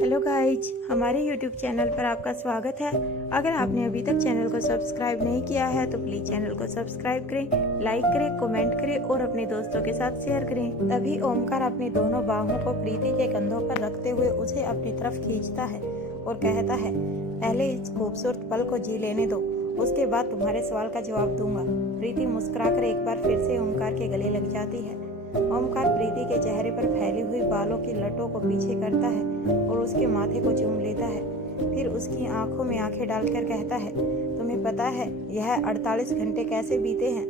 Hello guys, हमारे YouTube channel पर आपका स्वागत है। अगर आपने अभी तक चैनल को सब्सक्राइब नहीं किया है तो प्लीज चैनल को सब्सक्राइब करें, लाइक करें, कमेंट करें और अपने दोस्तों के साथ शेयर करें। तभी ओमकार अपनी दोनों बाहों को प्रीति के कंधों पर रखते हुए उसे अपनी तरफ खींचता है और कहता है, पहले इस खूबसूरत पल को जी लेने दो, उसके बाद तुम्हारे सवाल का जवाब दूंगा। प्रीति मुस्कुराकर एक बार फिर से ओमकार के गले लग जाती है। ओमकार प्रीति के चेहरे पर फैली हुई बालों की लटों को पीछे करता है और उसके माथे को चूम लेता है। फिर उसकी आंखों में आंखें डालकर कहता है, तुम्हें पता है यह 48 घंटे कैसे बीते हैं?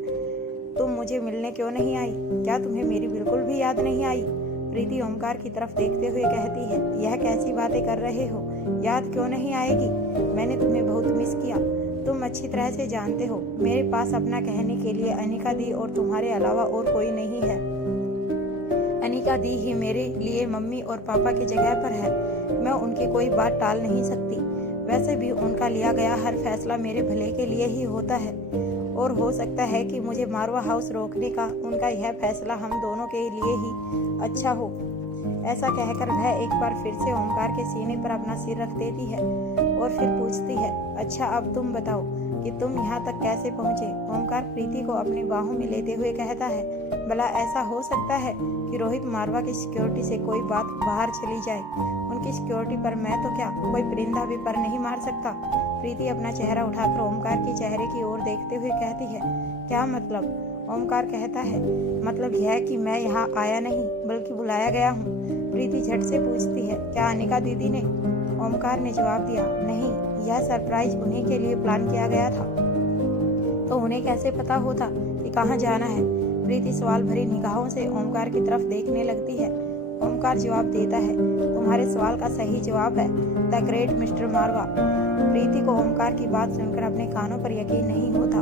तुम मुझे मिलने क्यों नहीं आई? क्या तुम्हें मेरी बिल्कुल भी याद नहीं आई? प्रीति ओमकार की तरफ देखते हुए कहती है, यह कैसी बातें कर रहे हो? याद क्यों नहीं आएगी? मैंने तुम्हें बहुत मिस किया। तुम अच्छी तरह से जानते हो मेरे पास अपना कहने के लिए अनिका दी और तुम्हारे अलावा और कोई नहीं है। अनिका दी ही मेरे लिए मम्मी और पापा की जगह पर है। मैं उनकी कोई बात टाल नहीं सकती। वैसे भी उनका लिया गया हर फैसला मेरे भले के लिए ही होता है और हो सकता है कि मुझे मारवा हाउस रोकने का उनका यह फैसला हम दोनों के लिए ही अच्छा हो। ऐसा कहकर वह एक बार फिर से ओमकार के सीने पर अपना सिर रख देती है और फिर पूछती है, अच्छा अब तुम बताओ कि तुम यहाँ तक कैसे पहुँचे? ओमकार प्रीति को अपनी बाहों में लेते हुए कहता है, भला ऐसा हो सकता है कि रोहित मारवा की सिक्योरिटी से कोई बात बाहर चली जाए? उनकी सिक्योरिटी पर मैं तो क्या, कोई परिंदा भी पर नहीं मार सकता। प्रीति अपना चेहरा उठाकर ओमकार के चेहरे की ओर देखते हुए कहती है, क्या मतलब? ओमकार कहता है, मतलब यह कि मैं यहाँ आया नहीं बल्कि बुलाया गया हूँ। प्रीति झट से पूछती है, क्या अनिका दीदी ने? ओमकार ने जवाब दिया, नहीं, यह सरप्राइज उन्हीं के लिए प्लान किया गया था। तो उन्हें कैसे पता होता कि कहाँ जाना है? प्रीति सवाल भरी निगाहों से ओमकार की तरफ देखने लगती है। ओमकार जवाब देता है, तुम्हारे सवाल का सही जवाब है द ग्रेट मिस्टर मारवा। प्रीति को ओमकार की बात सुनकर अपने कानों पर यकीन नहीं होता।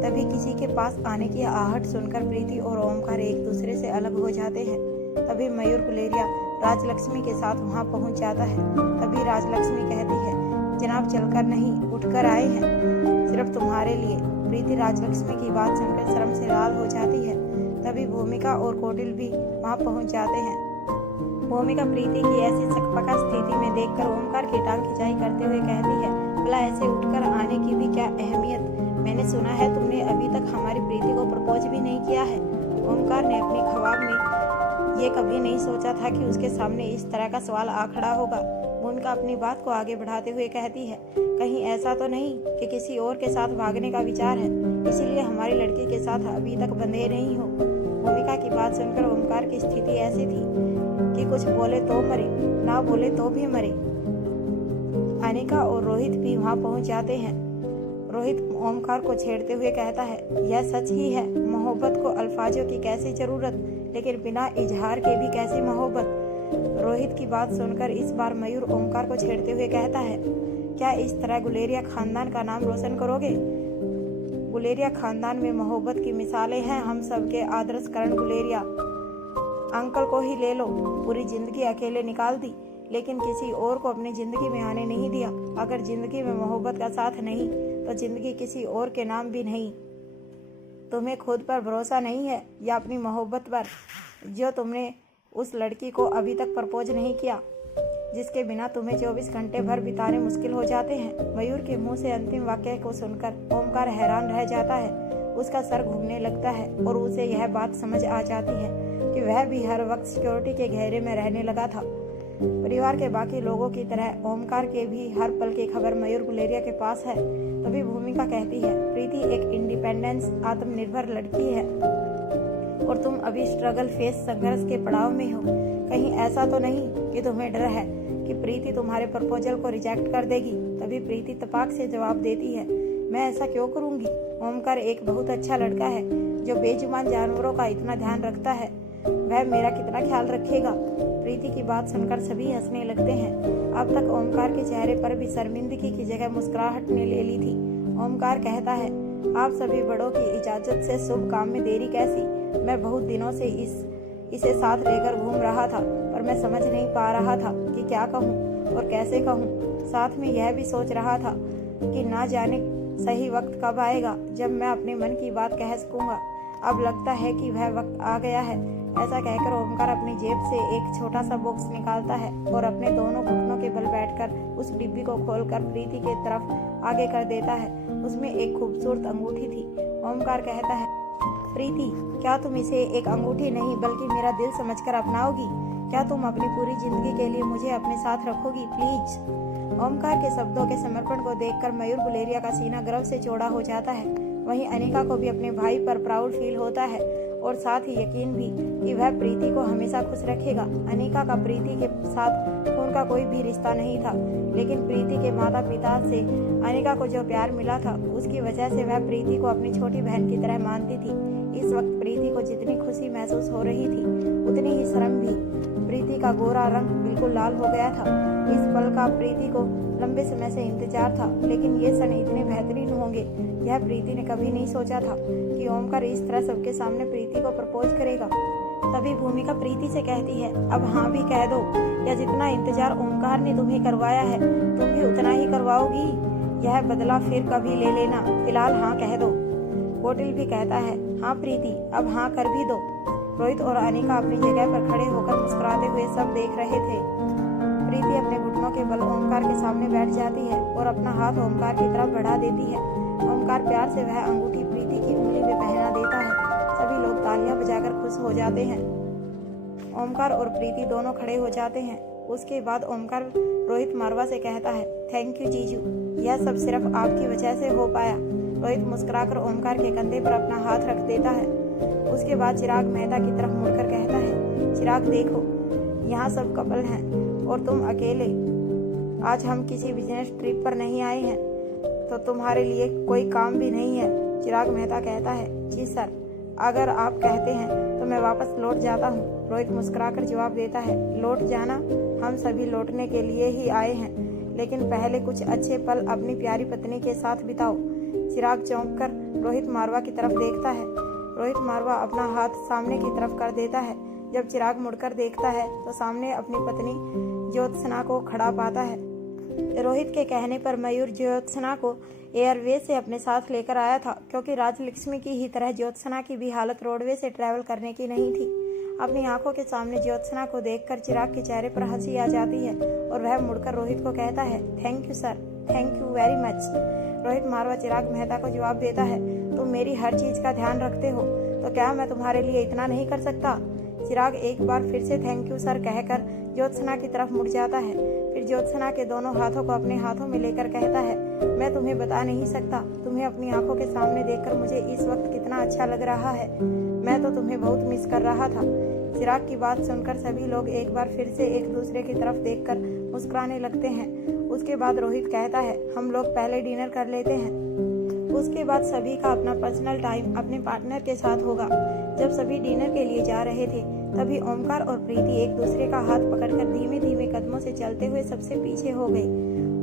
तभी किसी के पास आने की आहट सुनकर प्रीति और ओमकार एक दूसरे से अलग हो जाते हैं। तभी मयूर गुलेरिया राजलक्ष्मी के साथ वहां पहुंच जाता है। तभी राजलक्ष्मी कहती है, जनाब चलकर नहीं उठकर आए हैं, सिर्फ तुम्हारे लिए। प्रीति राजलक्ष्मी की बात सुनकर शर्म से लाल हो जाती है। तभी भूमिका और कौटिल भी वहां पहुंच जाते हैं। भूमिका प्रीति की ऐसी सकपका स्थिति में देखकर ओमकार की टांग खिंचाई करते हुए कहती है, भला ऐसे उठकर आने की भी क्या अहमियत? मैंने सुना है तुमने अभी तक हमारी प्रीति को प्रपोज भी नहीं किया है। ओमकार ने अपने ख्वाब में ये कभी नहीं सोचा था कि उसके सामने इस तरह का सवाल आ खड़ा होगा। भूमिका अपनी बात को आगे बढ़ाते हुए कहती है, कहीं ऐसा तो नहीं कि किसी और के साथ भागने का विचार है, इसीलिए हमारी लड़की के साथ अभी तक बंधे नहीं हो? भूमिका की बात सुनकर ओमकार की स्थिति ऐसी थी कि कुछ बोले तो मरे, ना बोले तो भी मरे। अनिका और रोहित भी वहां पहुंच जाते हैं। रोहित ओमकार को छेड़ते हुए कहता है, यह सच ही है, मोहब्बत को अल्फाजों की कैसी जरूरत, लेकिन बिना इजहार के भी कैसी मोहब्बत। रोहित की बात सुनकर इस बार मयूर ओमकार को छेड़ते हुए कहता है, क्या इस तरह गुलेरिया खानदान का नाम रोशन करोगे? गुलेरिया खानदान में मोहब्बत की मिसालें हैं हम सबके आदर्श करण गुलेरिया। अंकल को ही ले लो, पूरी जिंदगी अकेले निकाल दी लेकिन किसी और को अपनी जिंदगी में आने नहीं दिया। अगर जिंदगी में मोहब्बत का साथ नहीं तो जिंदगी किसी और के नाम भी नहीं। तुम्हें खुद पर भरोसा नहीं है या अपनी मोहब्बत पर, जो तुमने उस लड़की को अभी तक प्रपोज नहीं किया जिसके बिना तुम्हें 24 घंटे भर बिताने मुश्किल हो जाते हैं। मयूर के मुंह से अंतिम वाक्य को सुनकर ओमकार हैरान रह जाता है। उसका सर घूमने लगता है और उसे यह बात समझ आ जाती है कि वह भी हर वक्त सिक्योरिटी के घेरे में रहने लगा था। परिवार के बाकी लोगों की तरह ओमकार के भी हर पल की खबर मयूर गुलेरिया के पास है। तभी भूमिका कहती है, प्रीति एक इंडिपेंडेंस आत्मनिर्भर लड़की है और तुम अभी स्ट्रगल फेस संघर्ष के पड़ाव में हो। कहीं ऐसा तो नहीं कि तुम्हें डर है कि प्रीति तुम्हारे प्रपोजल को रिजेक्ट कर देगी? तभी प्रीति तपाक से जवाब देती है, मैं ऐसा क्यों करूंगी? ओमकार एक बहुत अच्छा लड़का है जो बेजुबान जानवरों का इतना ध्यान रखता है, वह मेरा कितना ख्याल रखेगा? प्रीति की बात सुनकर सभी हंसने लगते हैं। अब तक ओमकार के चेहरे पर भी शर्मिंदगी की जगह मुस्कुराहट ने ले ली थी। ओमकार कहता है, आप सभी बड़ों की इजाजत से शुभ काम में देरी कैसी? मैं बहुत दिनों से इसे साथ लेकर घूम रहा था पर मैं समझ नहीं पा रहा था कि क्या कहूँ और कैसे कहूँ। साथ में यह भी सोच रहा था कि ना जाने सही वक्त कब आएगा जब मैं अपने मन की बात कह सकूंगा। अब लगता है कि वह वक्त आ गया है। ऐसा कहकर ओमकार अपनी जेब से एक छोटा सा बॉक्स निकालता है और अपने दोनों घुटनों के बैठकर उस डिब्बी को खोलकर प्रीति की तरफ आगे कर देता है। उसमें एक खूबसूरत अंगूठी थी। ओमकार कहता है, प्रीति, क्या तुम इसे एक अंगूठी नहीं बल्कि मेरा दिल समझकर अपनाओगी? क्या तुम अपनी पूरी जिंदगी के लिए मुझे अपने साथ रखोगी? प्लीज। ओमकार के शब्दों के समर्पण को देखकर मयूर गुलेरिया का सीना गर्व से चौड़ा हो जाता है। वहीं अनिका को भी अपने भाई पर प्राउड फील होता है और साथ ही यकीन भी कि वह प्रीति को हमेशा खुश रखेगा। अनिका का प्रीति के साथ खून का कोई भी रिश्ता नहीं था, लेकिन प्रीति के माता पिता से अनिका को जो प्यार मिला था उसकी वजह से वह प्रीति को अपनी छोटी बहन की तरह मानती थी। इस वक्त प्रीति को जितनी खुशी महसूस हो रही थी उतनी ही शर्म भी। प्रीति का गोरा रंग बिल्कुल लाल हो गया था। इस पल का प्रीति को लंबे समय से इंतजार था, लेकिन ये क्षण इतने बेहतरीन होंगे यह प्रीति ने कभी नहीं सोचा था कि ओमकार इस तरह सबके सामने प्रीति को प्रपोज करेगा। तभी भूमिका प्रीति से कहती है, अब हाँ भी कह दो, या जितना इंतजार ओमकार ने तुम्हें करवाया है तुम भी उतना ही करवाओगी? यह बदला फिर कभी ले लेना, फिलहाल हाँ कह दो। कोटिल भी कहता है, हाँ प्रीति, अब हाँ कर भी दो। रोहित और अनिका अपनी जगह पर खड़े होकर मुस्कुराते हुए सब देख रहे थे। प्रीति अपने घुटनों के बल ओमकार के सामने बैठ जाती है और अपना हाथ ओमकार की तरफ बढ़ा देती है। ओमकार प्यार से वह अंगूठी प्रीति की उंगली में पहना देता है। सभी लोग तालियां बजाकर खुश हो जाते हैं। ओमकार और प्रीति दोनों खड़े हो जाते हैं। उसके बाद ओमकार रोहित मारवा से कहता है, थैंक यू जीजू, यह सब सिर्फ आपकी वजह से हो पाया। रोहित मुस्कुराकर ओमकार के कंधे पर अपना हाथ रख देता है। उसके बाद चिराग मेहता की तरफ मुड़कर कहता है, चिराग देखो, यहाँ सब कपल हैं और तुम अकेले। आज हम किसी बिजनेस ट्रिप पर नहीं आए हैं, तो तुम्हारे लिए कोई काम भी नहीं है। चिराग मेहता कहता है, जी सर, अगर आप कहते हैं तो मैं वापस लौट जाता हूँ। रोहित मुस्कुराकर जवाब देता है, लौट जाना? हम सभी लौटने के लिए ही आए हैं, लेकिन पहले कुछ अच्छे पल अपनी प्यारी पत्नी के साथ बिताओ। चिराग चौंक कर रोहित मारवा की तरफ देखता है। रोहित मारवा अपना हाथ सामने की तरफ कर देता है। जब चिराग मुड़कर देखता है तो सामने अपनी पत्नी ज्योत्सना को खड़ा पाता है। रोहित के कहने पर मयूर ज्योत्सना को एयरवेज से अपने साथ लेकर आया था, क्योंकि राजलक्ष्मी की ही तरह ज्योत्सना की भी हालत रोडवे से ट्रैवल करने की नहीं थी। अपनी आंखों के सामने ज्योत्सना को देखकर चिराग के चेहरे पर हंसी आ जाती है और वह मुड़कर रोहित को कहता है, thank you sir, thank you very much. Rohit Marwa Chirag Mehta को जवाब देता है, तुम मेरी हर चीज का ध्यान रखते हो, तो क्या मैं तुम्हारे लिए इतना नहीं कर सकता? चिराग एक बार फिर से थैंक यू सर कहकर ज्योत्सना की तरफ मुड़ जाता है। फिर ज्योत्सना के दोनों हाथों को अपने हाथों में लेकर कहता है, मैं तुम्हें बता नहीं सकता, तुम्हें अपनी आंखों के सामने देखकर मुझे इस वक्त कितना अच्छा लग रहा है। मैं तो तुम्हें बहुत मिस कर रहा था। चिराग की बात सुनकर सभी लोग एक बार फिर से एक दूसरे की तरफ देखकर मुस्कुराने लगते हैं। उसके बाद रोहित कहता है, हम लोग पहले डिनर कर लेते हैं, उसके बाद सभी का अपना पर्सनल टाइम अपने पार्टनर के साथ होगा। जब सभी डिनर के लिए जा रहे थे तभी ओमकार और प्रीति एक दूसरे का हाथ पकड़कर धीमे धीमे कदमों से चलते हुए सबसे पीछे हो गए।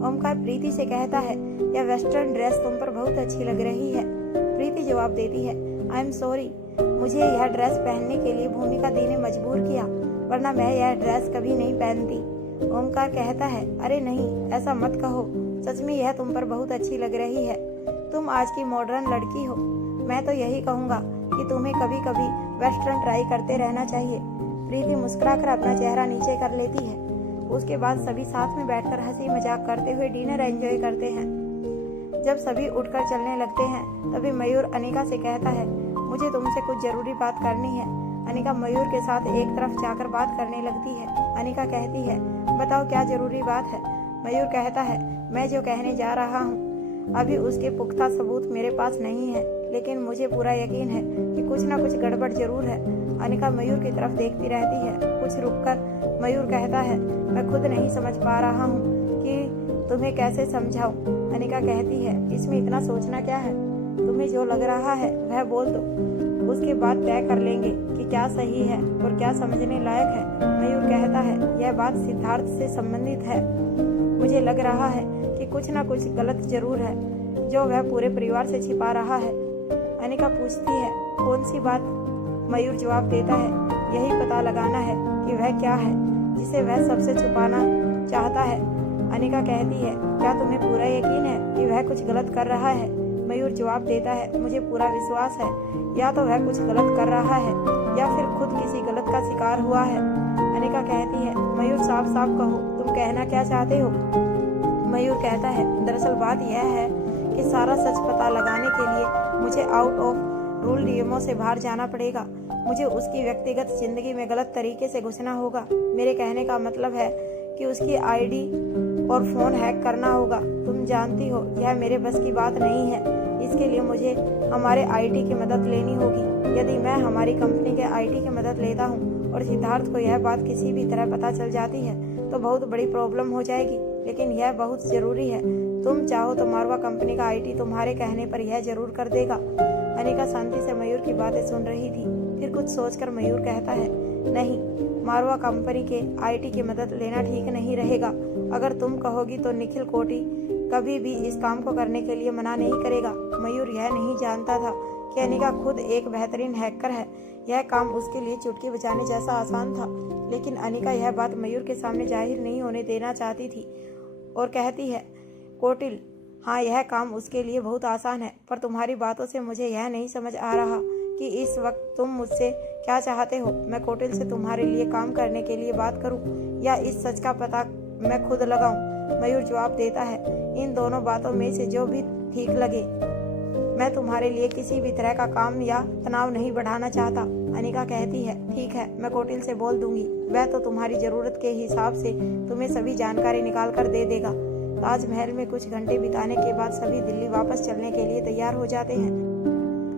ओमकार प्रीति से कहता है, यह वेस्टर्न ड्रेस तुम पर बहुत अच्छी लग रही है। प्रीति जवाब देती है, आई एम सॉरी, मुझे यह ड्रेस पहनने के लिए भूमिका दी ने मजबूर किया, वरना मैं यह ड्रेस कभी नहीं पहनती। ओमकार कहता है, अरे नहीं, ऐसा मत कहो, सच में यह तुम पर बहुत अच्छी लग रही है। तुम आज की मॉडर्न लड़की हो। मैं तो यही कहूँगा कि तुम्हें कभी कभी वेस्टर्न ट्राई करते रहना चाहिए। प्रीति मुस्कुराकर अपना चेहरा नीचे कर लेती है। उसके बाद सभी साथ में बैठकर हंसी मजाक करते हुए डिनर एंजॉय करते हैं। जब सभी उठकर चलने लगते हैं तभी मयूर अनिका से कहता है, मुझे तुमसे कुछ जरूरी बात करनी है। अनिका मयूर के साथ एक तरफ जाकर बात करने लगती है। अनिका कहती है, बताओ क्या जरूरी बात है। मयूर कहता है, मैं जो कहने जा रहा हूँ अभी उसके पुख्ता सबूत मेरे पास नहीं है, लेकिन मुझे पूरा यकीन है कि कुछ ना कुछ गड़बड़ जरूर है। अनिका मयूर की तरफ देखती रहती है। कुछ रुककर मयूर कहता है, मैं खुद नहीं समझ पा रहा हूँ कि तुम्हें कैसे समझाऊं। अनिका कहती है, इसमें इतना सोचना क्या है, तुम्हें जो लग रहा है वह बोल दो, उसके बाद तय कर लेंगे कि क्या सही है और क्या समझने लायक है। मयूर कहता है, यह बात सिद्धार्थ से संबंधित है। मुझे लग रहा है कि कुछ ना कुछ गलत जरूर है जो वह पूरे परिवार से छिपा रहा है। अनिका पूछती है, कौन सी बात? मयूर जवाब देता है, यही पता लगाना है कि वह क्या है जिसे वह सबसे छुपाना चाहता है। अनिका कहती है, क्या तुम्हें पूरा यकीन है कि वह कुछ गलत कर रहा है? मयूर जवाब देता है, मुझे पूरा विश्वास है, या तो वह कुछ गलत कर रहा है या फिर खुद किसी गलत का शिकार हुआ है। अनिका कहती है, मयूर साफ साफ कहो, तुम कहना क्या चाहते हो? मयूर कहता है, दरअसल बात यह है कि सारा सच पता लगाने के लिए मुझे आउट ऑफ रूल नियमों से बाहर जाना पड़ेगा। मुझे उसकी व्यक्तिगत जिंदगी में गलत तरीके से घुसना होगा। मेरे कहने का मतलब है कि उसकी आईडी और फोन हैक करना होगा। तुम जानती हो यह मेरे बस की बात नहीं है। इसके लिए मुझे हमारे आईटी की मदद लेनी होगी। यदि मैं हमारी कंपनी के आईटी की मदद लेता हूँ और सिद्धार्थ को यह बात किसी भी तरह पता चल जाती है तो बहुत बड़ी प्रॉब्लम हो जाएगी, लेकिन यह बहुत जरूरी है। तुम चाहो तो मारवा कंपनी का आईटी तुम्हारे कहने पर यह जरूर कर देगा। अनिका शांति से मयूर की बातें सुन रही थी। फिर कुछ सोचकर मयूर कहता है, नहीं, मारवा कंपनी के आईटी की मदद लेना ठीक नहीं रहेगा। अगर तुम कहोगी तो निखिल कोटी कभी भी इस काम को करने के लिए मना नहीं करेगा। मयूर यह नहीं जानता था कि अनिका खुद एक बेहतरीन हैकर है। यह काम उसके लिए चुटकी बजाने जैसा आसान था, लेकिन अनिका यह बात मयूर के सामने जाहिर नहीं होने देना चाहती थी और कहती है, कोटिल, हाँ यह काम उसके लिए बहुत आसान है, पर तुम्हारी बातों से मुझे यह नहीं समझ आ रहा कि इस वक्त तुम मुझसे क्या चाहते हो। मैं कोटिल से तुम्हारे लिए काम करने के लिए बात करूं या इस सच का पता मैं खुद लगाऊं? मयूर जवाब देता है, इन दोनों बातों में से जो भी ठीक लगे। मैं तुम्हारे लिए किसी भी तरह का काम या तनाव नहीं बढ़ाना चाहता। अनिका कहती है, ठीक है, मैं कोटिल से बोल दूंगी। वह तो तुम्हारी जरूरत के हिसाब से तुम्हें सभी जानकारी निकाल कर दे देगा। ताजमहल में कुछ घंटे बिताने के बाद सभी दिल्ली वापस चलने के लिए तैयार हो जाते हैं।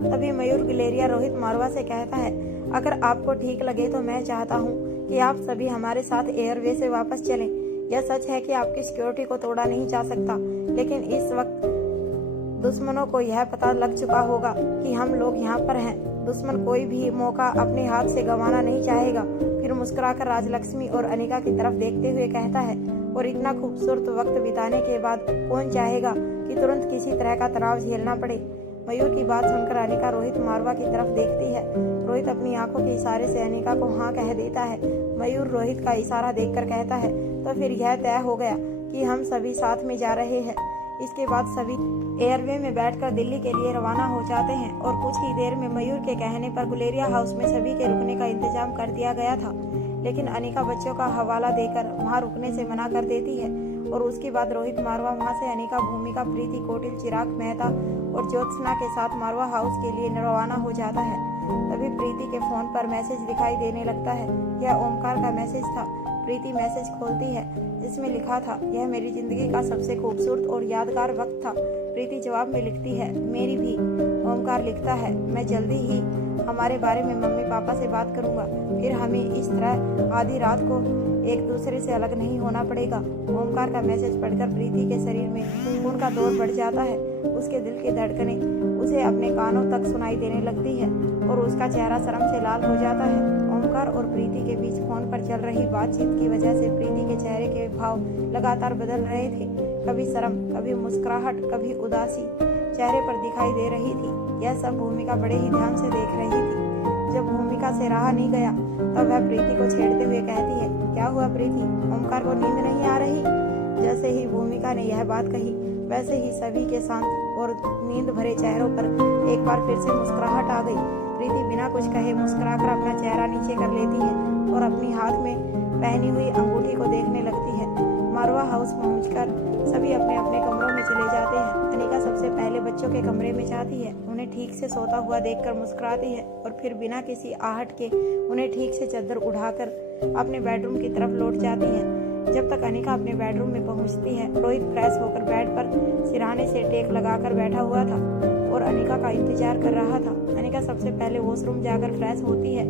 तभी मयूर गुलेरिया रोहित मारवा से कहता है, अगर आपको ठीक लगे तो मैं चाहता हूँ कि आप सभी हमारे साथ एयरवे से वापस चलें। यह सच है कि आपकी सिक्योरिटी को तोड़ा नहीं जा सकता, लेकिन इस वक्त दुश्मनों को यह पता लग चुका होगा कि हम लोग यहाँ पर हैं। दुश्मन कोई भी मौका अपने हाथ से गंवाना नहीं चाहेगा। फिर मुस्कुराकर राजलक्ष्मी और अनिका की तरफ देखते हुए कहता है, और इतना खूबसूरत वक्त बिताने के बाद कौन चाहेगा कि तुरंत किसी तरह का तनाव झेलना पड़े। मयूर की बात सुनकर अनिका रोहित मारवा की तरफ देखती है। रोहित अपनी आंखों के इशारे से अनिका को हाँ कह देता है। मयूर रोहित का इशारा देखकर कहता है, तो फिर यह तय हो गया कि हम सभी साथ में जा रहे हैं। इसके बाद सभी एयरवे में बैठकर दिल्ली के लिए रवाना हो जाते हैं और कुछ ही देर में मयूर के कहने पर गुलेरिया हाउस में सभी के रुकने का इंतजाम कर दिया गया था, लेकिन अनिका बच्चों का हवाला देकर वहां रुकने से मना कर देती है। और उसके बाद रोहित मारवा वहां से अनिका, भूमिका, प्रीति, कोटिल, चिराग मेहता और ज्योत्सना के साथ मारवा हाउस के लिए रवाना हो जाता है। तभी प्रीति के फोन पर मैसेज दिखाई देने लगता है। यह ओमकार का मैसेज था। प्रीति मैसेज खोलती है जिसमें लिखा था, यह मेरी जिंदगी का सबसे खूबसूरत और यादगार वक्त था। प्रीति जवाब में लिखती है, मेरी भी। ओमकार लिखता है, मैं जल्दी ही हमारे बारे में मम्मी पापा से बात करूंगा, फिर हमें इस तरह आधी रात को एक दूसरे से अलग नहीं होना पड़ेगा। ओमकार का मैसेज पढ़कर प्रीति के शरीर में खून का दौर बढ़ जाता है। उसके दिल की धड़कनें उसे अपने कानों तक सुनाई देने लगती है और उसका चेहरा शर्म से लाल हो जाता है। ओमकार और प्रीति के बीच फोन पर चल रही बातचीत की वजह से प्रीति के चेहरे के भाव लगातार बदल रहे थे। कभी शर्म, कभी मुस्कुराहट, कभी उदासी चेहरे पर दिखाई दे रही थी। यह सब भूमिका बड़े ही ध्यान से देख रही थी। जब भूमिका से रहा नहीं गया तब वह प्रीति को छेड़ते हुए कहती है, क्या हुआ प्रीति, ओमकार को नींद नहीं आ रही? जैसे ही भूमिका ने यह बात कही वैसे ही सभी के शांत और नींद भरे चेहरों पर एक बार फिर से मुस्कुराहट आ गई। प्रीति बिना कुछ कहे मुस्कुराकर अपना चेहरा नीचे कर लेती है और अपनी हाथ में पहनी हुई अंगूठी को देखने लगती है। मारवा हाउस पहुंचकर सभी अपने अपने कमरों में चले जाते हैं। अनिका सबसे पहले बच्चों के कमरे में जाती है। उन्हें ठीक से सोता हुआ देखकर मुस्कुराती है और फिर बिना किसी आहट के उन्हें ठीक से चादर उठाकर अपने बेडरूम की तरफ लौट जाती है। जब तक अनिका अपने बेडरूम में पहुंचती है, रोहित फ्रेश होकर बेड पर सिरहाने से टेक लगाकर बैठा हुआ था और अनिका का इंतजार कर रहा था। अनिका सबसे पहले वॉशरूम जाकर फ्रेश होती है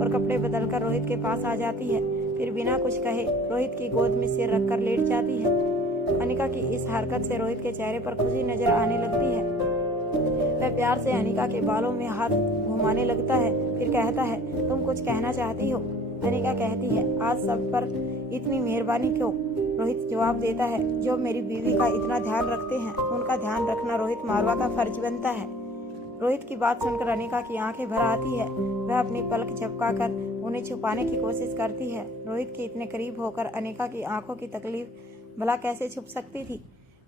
और कपड़े बदलकर रोहित के पास आ जाती है। फिर बिना कुछ कहे रोहित की गोद में सिर रखकर लेट जाती है। अनिका की इस हरकत से रोहित के चेहरे पर खुशी नजर आने लगती है। वह प्यार से अनिका के बालों में हाथ घुमाने लगता है, फिर कहता है, तुम कुछ कहना चाहती हो? अनिका कहती है, आज सब पर इतनी मेहरबानी क्यों? रोहित जवाब देता है, जो मेरी बीवी का इतना ध्यान रखते हैं उनका ध्यान रखना रोहित मारवा का फर्ज बनता है। रोहित की बात सुनकर अनिका की आंखें भर आती है। वह अपनी पलक झपकाकर उन्हें छुपाने की कोशिश करती है। रोहित के इतने करीब होकर अनिका की आंखों की तकलीफ भला कैसे छुप सकती थी?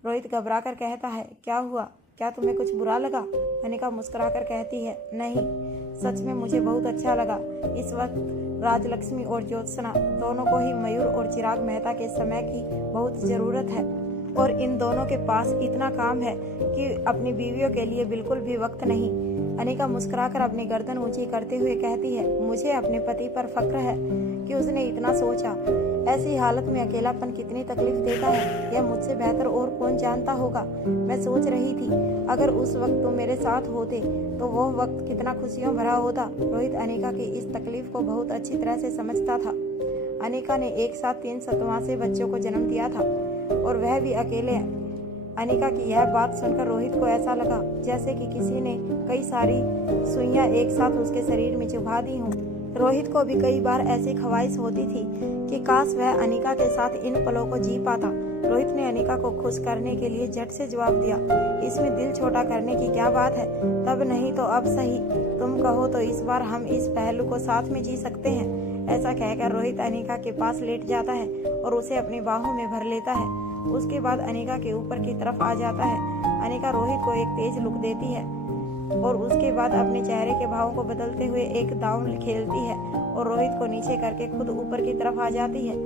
रोहित घबराकर कहता है, क्या हुआ, क्या तुम्हें कुछ बुरा लगा? अनिका मुस्कुराकर कहती है, नहीं, सच में मुझे बहुत अच्छा लगा। इस वक्त राजलक्ष्मी और ज्योत्सना दोनों को ही मयूर और चिराग मेहता के समय की बहुत जरूरत है। और इन दोनों के पास इतना काम है कि अपनी बीवियों के लिए बिल्कुल भी वक्त नहीं। अनिका मुस्कुराकर अपनी गर्दन ऊंची करते हुए कहती है, मुझे अपने पति पर फक्र है कि उसने इतना सोचा। ऐसी हालत में अकेलापन कितनी तकलीफ देता है, यह मुझसे बेहतर और कौन जानता होगा। मैं सोच रही थी, अगर उस वक्त तुम मेरे साथ होते तो वो वक्त कितना खुशियों भरा होता। रोहित अनिका की इस तकलीफ को बहुत अच्छी तरह से समझता था। अनिका ने एक साथ 3 सतवासे बच्चों को जन्म दिया था और वह भी अकेले। अनिका की यह बात सुनकर रोहित को ऐसा लगा जैसे कि किसी ने कई सारी सुइयां एक साथ उसके शरीर में चुभा दी हों। रोहित को भी कई बार ऐसी ख्वाहिश होती थी कि काश वह अनिका के साथ इन पलों को जी पाता। रोहित ने अनिका को खुश करने के लिए झट से जवाब दिया, इसमें दिल छोटा करने की क्या बात है, तब नहीं तो अब सही, तुम कहो तो इस बार हम इस पहलू को साथ में जी सकते हैं। ऐसा कहकर रोहित अनिका के पास लेट जाता है और उसे अपनी बाहों में भर लेता है। उसके बाद अनिका के ऊपर की तरफ आ जाता है। अनिका रोहित को एक तेज लुक देती है और उसके बाद अपने चेहरे के भावों को बदलते हुए एक दांव खेलती है और रोहित को नीचे करके खुद ऊपर की तरफ आ जाती है।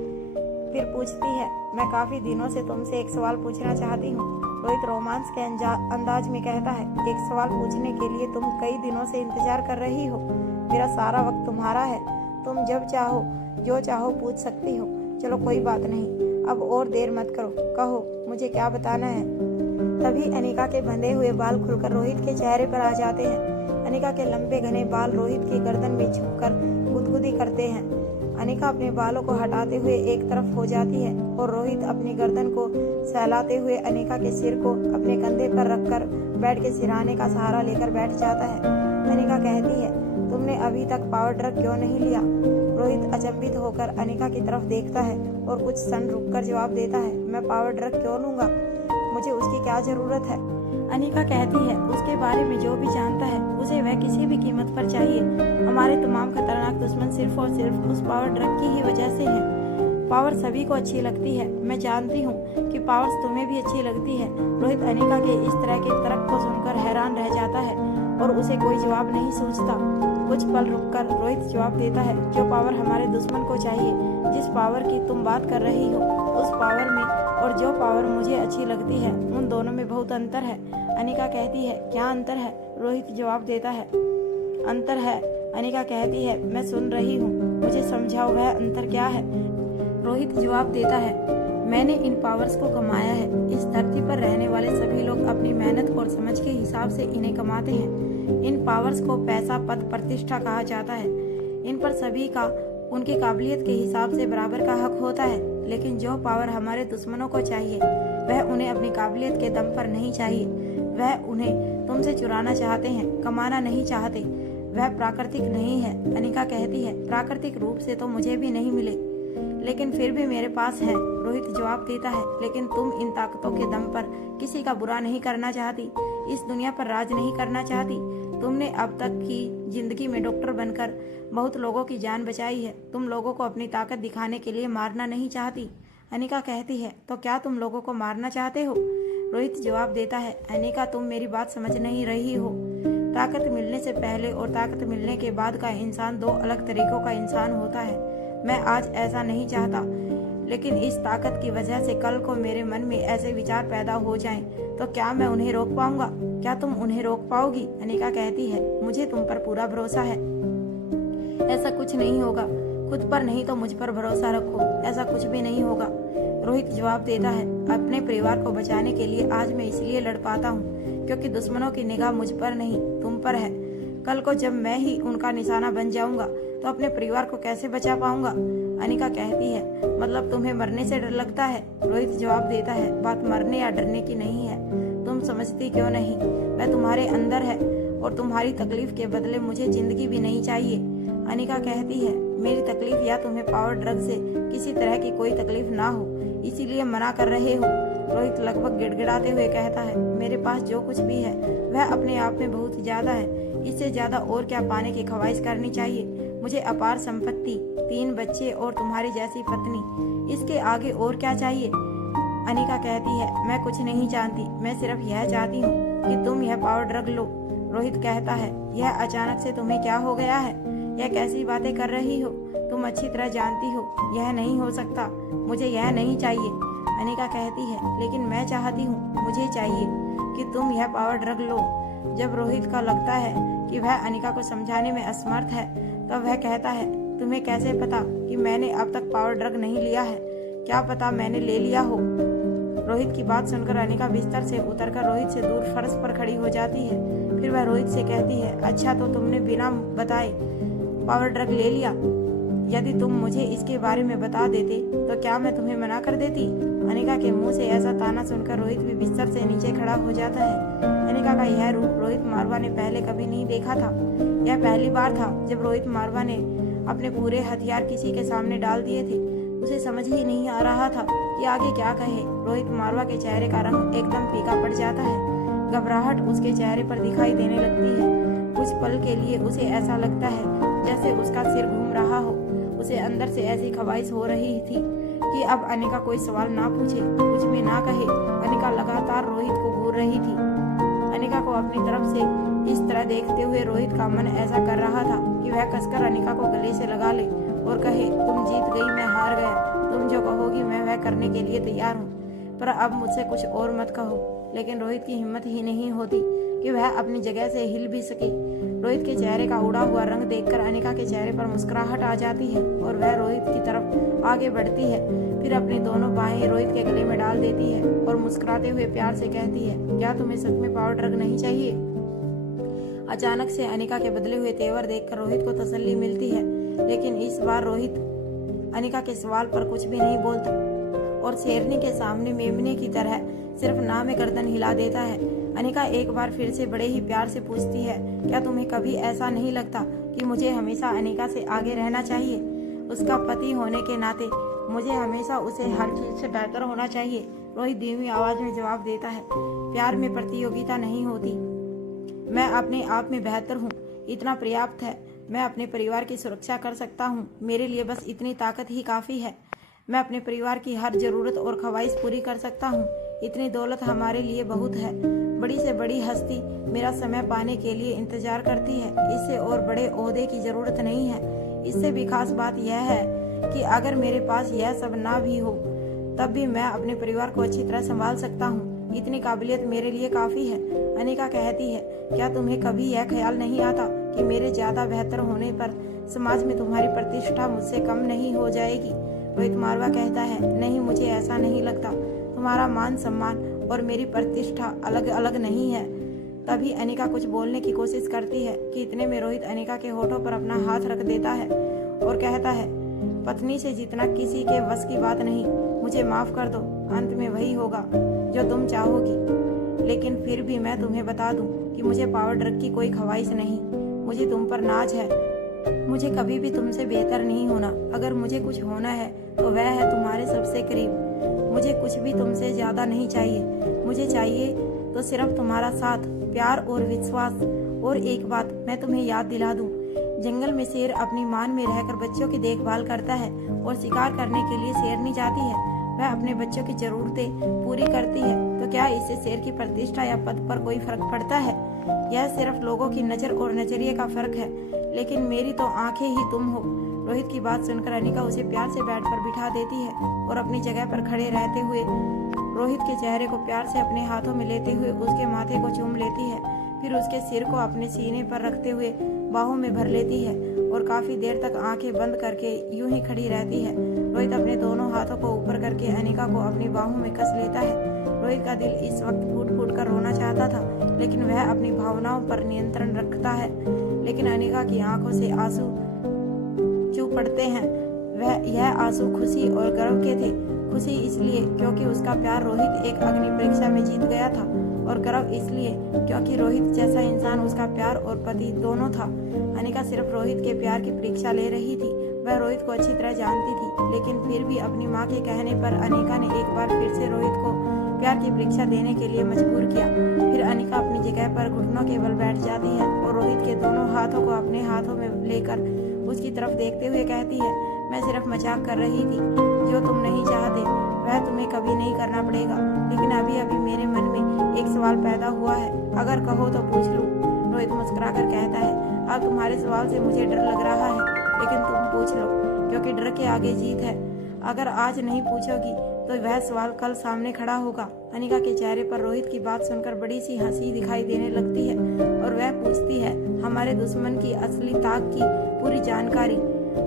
फिर पूछती है, मैं काफी दिनों से तुमसे एक सवाल पूछना चाहती हूँ। रोहित रोमांस के अंदाज में कहता है, एक सवाल पूछने के लिए तुम कई दिनों से इंतजार कर रही हो। मेरा सारा वक्त तुम्हारा है, तुम जब चाहो जो चाहो पूछ सकती हो। चलो कोई बात नहीं, अब और देर मत करो, कहो मुझे क्या बताना है। तभी अनिका के बंधे हुए बाल खुलकर रोहित के चेहरे पर आ जाते हैं। अनिका के लंबे घने बाल रोहित की गर्दन में छुपकर गुदगुदी करते हैं। अनिका अपने बालों को हटाते हुए एक तरफ हो जाती है और रोहित अपनी गर्दन को सहलाते हुए अनिका के सिर को अपने कंधे पर रखकर बेड के सिरहाने का सहारा लेकर बैठ जाता है। अनिका कहती है, तुमने अभी तक पावर ड्रग क्यों नहीं लिया? रोहित अचंभित होकर अनिका की तरफ देखता है और कुछ क्षण रुककर जवाब देता है, मैं पावर ड्रग क्यों लूंगा, मुझे उसकी क्या जरूरत है। अनिका कहती है, उसके बारे में जो भी जानता है उसे वह किसी भी कीमत पर चाहिए। हमारे तमाम खतरनाक दुश्मन सिर्फ और सिर्फ उस पावर ड्रग की ही वजह से है। पावर सभी को अच्छी लगती है, मैं जानती हूँ कि पावर्स तुम्हें भी अच्छी लगती है। रोहित अनिका के इस तरह के तर्क को सुनकर हैरान रह जाता है और उसे कोई जवाब नहीं सूझता। कुछ पल रुककर रोहित जवाब देता है, जो पावर हमारे दुश्मन को चाहिए, जिस पावर की तुम बात कर रही हो, उस पावर में और जो पावर मुझे अच्छी लगती है, उन दोनों में बहुत अंतर है। अनिका कहती है, क्या अंतर है? रोहित जवाब देता है, अंतर है। अनिका कहती है, मैं सुन रही हूँ, मुझे समझाओ वह अंतर क्या है। रोहित जवाब देता है, मैंने इन पावर्स को कमाया है। इस धरती पर रहने वाले सभी लोग अपनी मेहनत और समझ के हिसाब से इन्हें कमाते हैं। इन पावर्स को पैसा, पद, प्रतिष्ठा कहा जाता है। इन पर सभी का उनकी काबिलियत के हिसाब से बराबर का हक होता है। लेकिन जो पावर हमारे दुश्मनों को चाहिए, वह उन्हें अपनी काबिलियत के दम पर नहीं चाहिए। वह उन्हें तुमसे चुराना चाहते हैं, कमाना नहीं चाहते। वह प्राकृतिक नहीं है। अनिका कहती है, प्राकृतिक रूप से तो मुझे भी नहीं मिले, लेकिन फिर भी मेरे पास है। रोहित जवाब देता है, लेकिन तुम इन ताकतों के दम पर किसी का बुरा नहीं करना चाहती, इस दुनिया पर राज नहीं करना चाहती। तुमने अब तक की जिंदगी में डॉक्टर बनकर बहुत लोगों की जान बचाई है। तुम लोगों को अपनी ताकत दिखाने के लिए मारना नहीं चाहती। अनिका कहती है, तो क्या तुम लोगों को मारना चाहते हो? रोहित जवाब देता है, अनिका तुम मेरी बात समझ नहीं रही हो। ताकत मिलने से पहले और ताकत मिलने के बाद का इंसान 2 अलग तरीकों का इंसान होता है। मैं आज ऐसा नहीं चाहता, लेकिन इस ताकत की वजह से कल को मेरे मन में ऐसे विचार पैदा हो जाएं, तो क्या मैं उन्हें रोक पाऊंगा? क्या तुम उन्हें रोक पाओगी? अनिका कहती है, मुझे तुम पर पूरा भरोसा है, ऐसा कुछ नहीं होगा। खुद पर नहीं तो मुझ पर भरोसा रखो, ऐसा कुछ भी नहीं होगा। रोहित जवाब देता है, अपने परिवार को बचाने के लिए आज मैं इसलिए लड़ पाता हूँ क्योंकि दुश्मनों की निगाह मुझ पर नहीं, तुम पर है। कल को जब मैं ही उनका निशाना बन जाऊंगा तो अपने परिवार को कैसे बचा पाऊंगा? अनिका कहती है, मतलब तुम्हें मरने से डर लगता है? रोहित जवाब देता है, बात मरने या डरने की नहीं है, तुम समझती क्यों नहीं? वह तुम्हारे अंदर है और तुम्हारी तकलीफ के बदले मुझे जिंदगी भी नहीं चाहिए। अनिका कहती है, मेरी तकलीफ या तुम्हें पावर ड्रग से किसी तरह की कोई तकलीफ ना हो, इसीलिए मना कर रहे हो। रोहित लगभग गिड़गिड़ाते हुए कहता है, मेरे पास जो कुछ भी है वह अपने आप में बहुत ज्यादा है, इससे ज्यादा और क्या पाने की ख्वाहिश करनी चाहिए? मुझे अपार संपत्ति, 3 बच्चे और तुम्हारी जैसी पत्नी, इसके आगे और क्या चाहिए? अनिका कहती है, मैं कुछ नहीं जानती, मैं सिर्फ यह चाहती हूँ कि तुम यह पावर ड्रग लो। रोहित कहता है, यह अचानक से तुम्हें क्या हो गया है? यह कैसी बातें कर रही हो? तुम अच्छी तरह जानती हो यह नहीं हो सकता, मुझे यह नहीं चाहिए। अनिका कहती है, लेकिन मैं चाहती हूँ, मुझे चाहिए कि तुम यह पावर ड्रग लो। जब रोहित को लगता है कि वह अनिका को समझाने में असमर्थ है, तो वह कहता है, तुम्हें कैसे पता कि मैंने अब तक पावर ड्रग नहीं लिया है? क्या पता मैंने ले लिया हो। रोहित की बात सुनकर अनिका बिस्तर से उतरकर रोहित से दूर फर्श पर खड़ी हो जाती है। फिर वह रोहित से कहती है, अच्छा तो तुमने बिना बताए पावर ड्रग ले लिया। यदि तुम मुझे इसके बारे में बता देते तो क्या मैं तुम्हें मना कर देती? अनिका के मुंह से ऐसा ताना सुनकर रोहित भी बिस्तर से नीचे खड़ा हो जाता है। अनिका का यह रूप रोहित मारवा ने पहले कभी नहीं देखा था। यह पहली बार था जब रोहित मारवा ने अपने पूरे हथियार किसी के सामने डाल दिए थे। उसे समझ ही नहीं आ रहा था कि आगे क्या कहे। रोहित मारवा के चेहरे का रंग एकदम फीका पड़ जाता है। घबराहट उसके चेहरे पर दिखाई देने लगती है। कुछ पल के लिए उसे ऐसा लगता है जैसे उसका सिर घूम रहा हो। उसे अंदर से ऐसी ख्वाहिश हो रही थी कि अब अनिका कोई सवाल ना पूछे, कुछ भी ना कहे। अनिका लगातार रोहित को घूर रही थी। अनिका को अपनी तरफ से इस तरह देखते हुए रोहित का मन ऐसा कर रहा था कि वह कसकर अनिका को गले से लगा ले और कहे, तुम जीत गई, मैं हार गया। तुम जो कहोगी मैं वह करने के लिए तैयार हूँ, पर अब मुझसे कुछ और मत कहो। लेकिन रोहित की हिम्मत ही नहीं होती कि वह अपनी जगह से हिल भी सके। रोहित के चेहरे का उड़ा हुआ रंग देखकर अनिका के चेहरे पर मुस्कुराहट आ जाती है और वह रोहित की तरफ आगे बढ़ती है। फिर अपनी दोनों बाहें रोहित के गले में डाल देती है और मुस्कुराते हुए प्यार से कहती है, क्या तुम्हें सच में पावर ड्रग नहीं चाहिए? अचानक से अनिका के बदले हुए तेवर देखकर रोहित को तसल्ली मिलती है, लेकिन इस बार रोहित अनिका के सवाल पर कुछ भी नहीं बोलता और शेरनी के सामने मेमने की तरह सिर्फ ना में गर्दन हिला देता है। अनिका एक बार फिर से बड़े ही प्यार से पूछती है, क्या तुम्हें कभी ऐसा नहीं लगता कि मुझे हमेशा अनिका से आगे रहना चाहिए? उसका पति होने के नाते मुझे हमेशा उसे हर चीज से बेहतर होना चाहिए। रोहित धीमी आवाज में जवाब देता है, प्यार में प्रतियोगिता नहीं होती। मैं अपने आप में बेहतर हूँ, इतना पर्याप्त है। मैं अपने परिवार की सुरक्षा कर सकता हूँ। मेरे लिए बस इतनी ताकत ही काफ़ी है। मैं अपने परिवार की हर जरूरत और ख्वाहिश पूरी कर सकता हूँ। इतनी दौलत हमारे लिए बहुत है। बड़ी से बड़ी हस्ती मेरा समय पाने के लिए इंतजार करती है। इससे और बड़े ओहदे की जरूरत नहीं है। इससे भी खास बात यह है कि अगर मेरे पास यह सब ना भी हो तब भी मैं अपने परिवार को अच्छी तरह संभाल सकता हूँ। इतनी काबिलियत मेरे लिए काफ़ी है। अनिका कहती है, क्या तुम्हें कभी यह ख्याल नहीं आता कि मेरे ज़्यादा बेहतर होने पर समाज में तुम्हारी प्रतिष्ठा मुझसे कम नहीं हो जाएगी? रोहित मारवा कहता है, नहीं, मुझे ऐसा नहीं लगता। तुम्हारा मान सम्मान और मेरी प्रतिष्ठा अलग अलग नहीं है। तभी अनिका कुछ बोलने की कोशिश करती है कि इतने में रोहित अनिका के होठों पर अपना हाथ रख देता है और कहता है, पत्नी से जीतना किसी के बस की बात नहीं। मुझे माफ कर दो। अंत में वही होगा जो तुम चाहोगी। लेकिन फिर भी मैं तुम्हें बता दूं कि मुझे पावर ड्रग की कोई ख्वाहिश नहीं। मुझे तुम पर नाज है। मुझे कभी भी तुमसे बेहतर नहीं होना। अगर मुझे कुछ होना है तो वह है तुम्हारे सबसे करीब। मुझे कुछ भी तुमसे ज्यादा नहीं चाहिए। मुझे चाहिए तो सिर्फ तुम्हारा साथ, प्यार और विश्वास। और एक बात मैं तुम्हें याद दिला दूं, जंगल में शेर अपनी मान में रहकर बच्चों की देखभाल करता है और शिकार करने के लिए शेरनी जाती है। वह अपने बच्चों की जरूरतें पूरी करती है। तो क्या इससे शेर की प्रतिष्ठा या पद पर कोई फर्क पड़ता है? यह सिर्फ लोगों की नजर और नजरिए का फर्क है। लेकिन मेरी तो आंखें ही तुम हो। रोहित की बात सुनकर अनिका उसे प्यार से बेड पर बिठा देती है और अपनी जगह पर खड़े रहते हुए रोहित के चेहरे को प्यार से अपने हाथों में लेते हुए उसके माथे को चूम लेती है। फिर उसके सिर को अपने सीने पर रखते हुए बाहों में भर लेती है और काफी देर तक आंखें बंद करके यूं ही खड़ी रहती है। रोहित अपने दोनों हाथों को ऊपर करके अनिका को अपनी बाहों में कस लेता है। रोहित का दिल इस वक्त फूट फूट कर रोना चाहता था, लेकिन वह अपनी भावनाओं पर नियंत्रण रखता है। लेकिन अनिका की आंखों से आंसू चूप पड़ते हैं। यह आंसू खुशी और गर्व के थे। खुशी इसलिए क्योंकि उसका प्यार रोहित एक अग्नि परीक्षा में जीत गया था, और गर्व इसलिए क्योंकि रोहित जैसा इंसान उसका प्यार और पति दोनों था। अनिका सिर्फ रोहित के प्यार की परीक्षा ले रही थी। वह रोहित को अच्छी तरह जानती थी, लेकिन फिर भी अपनी माँ के कहने पर अनिका ने एक बार फिर से रोहित को प्यार की परीक्षा देने के लिए मजबूर किया। फिर अनिका अपनी जगह पर घुटनों के बल बैठ जाती है और रोहित के दोनों हाथों को अपने हाथों में लेकर उसकी तरफ देखते हुए कहती है, मैं सिर्फ मजाक कर रही थी। जो तुम नहीं चाहते वह तुम्हें कभी नहीं करना पड़ेगा। लेकिन अभी अभी मेरे मन में एक सवाल पैदा हुआ है, अगर कहो तो पूछ लूं। रोहित मुस्कुराकर कहता है, अब तुम्हारे सवाल से मुझे डर लग रहा है, लेकिन तुम पूछ लो, क्योंकि डर के आगे जीत है। अगर आज नहीं पूछोगी तो वह सवाल कल सामने खड़ा होगा। अनिका के चेहरे पर रोहित की बात सुनकर बड़ी सी हंसी दिखाई देने लगती है और वह पूछती है, हमारे दुश्मन की असली ताकत की पूरी जानकारी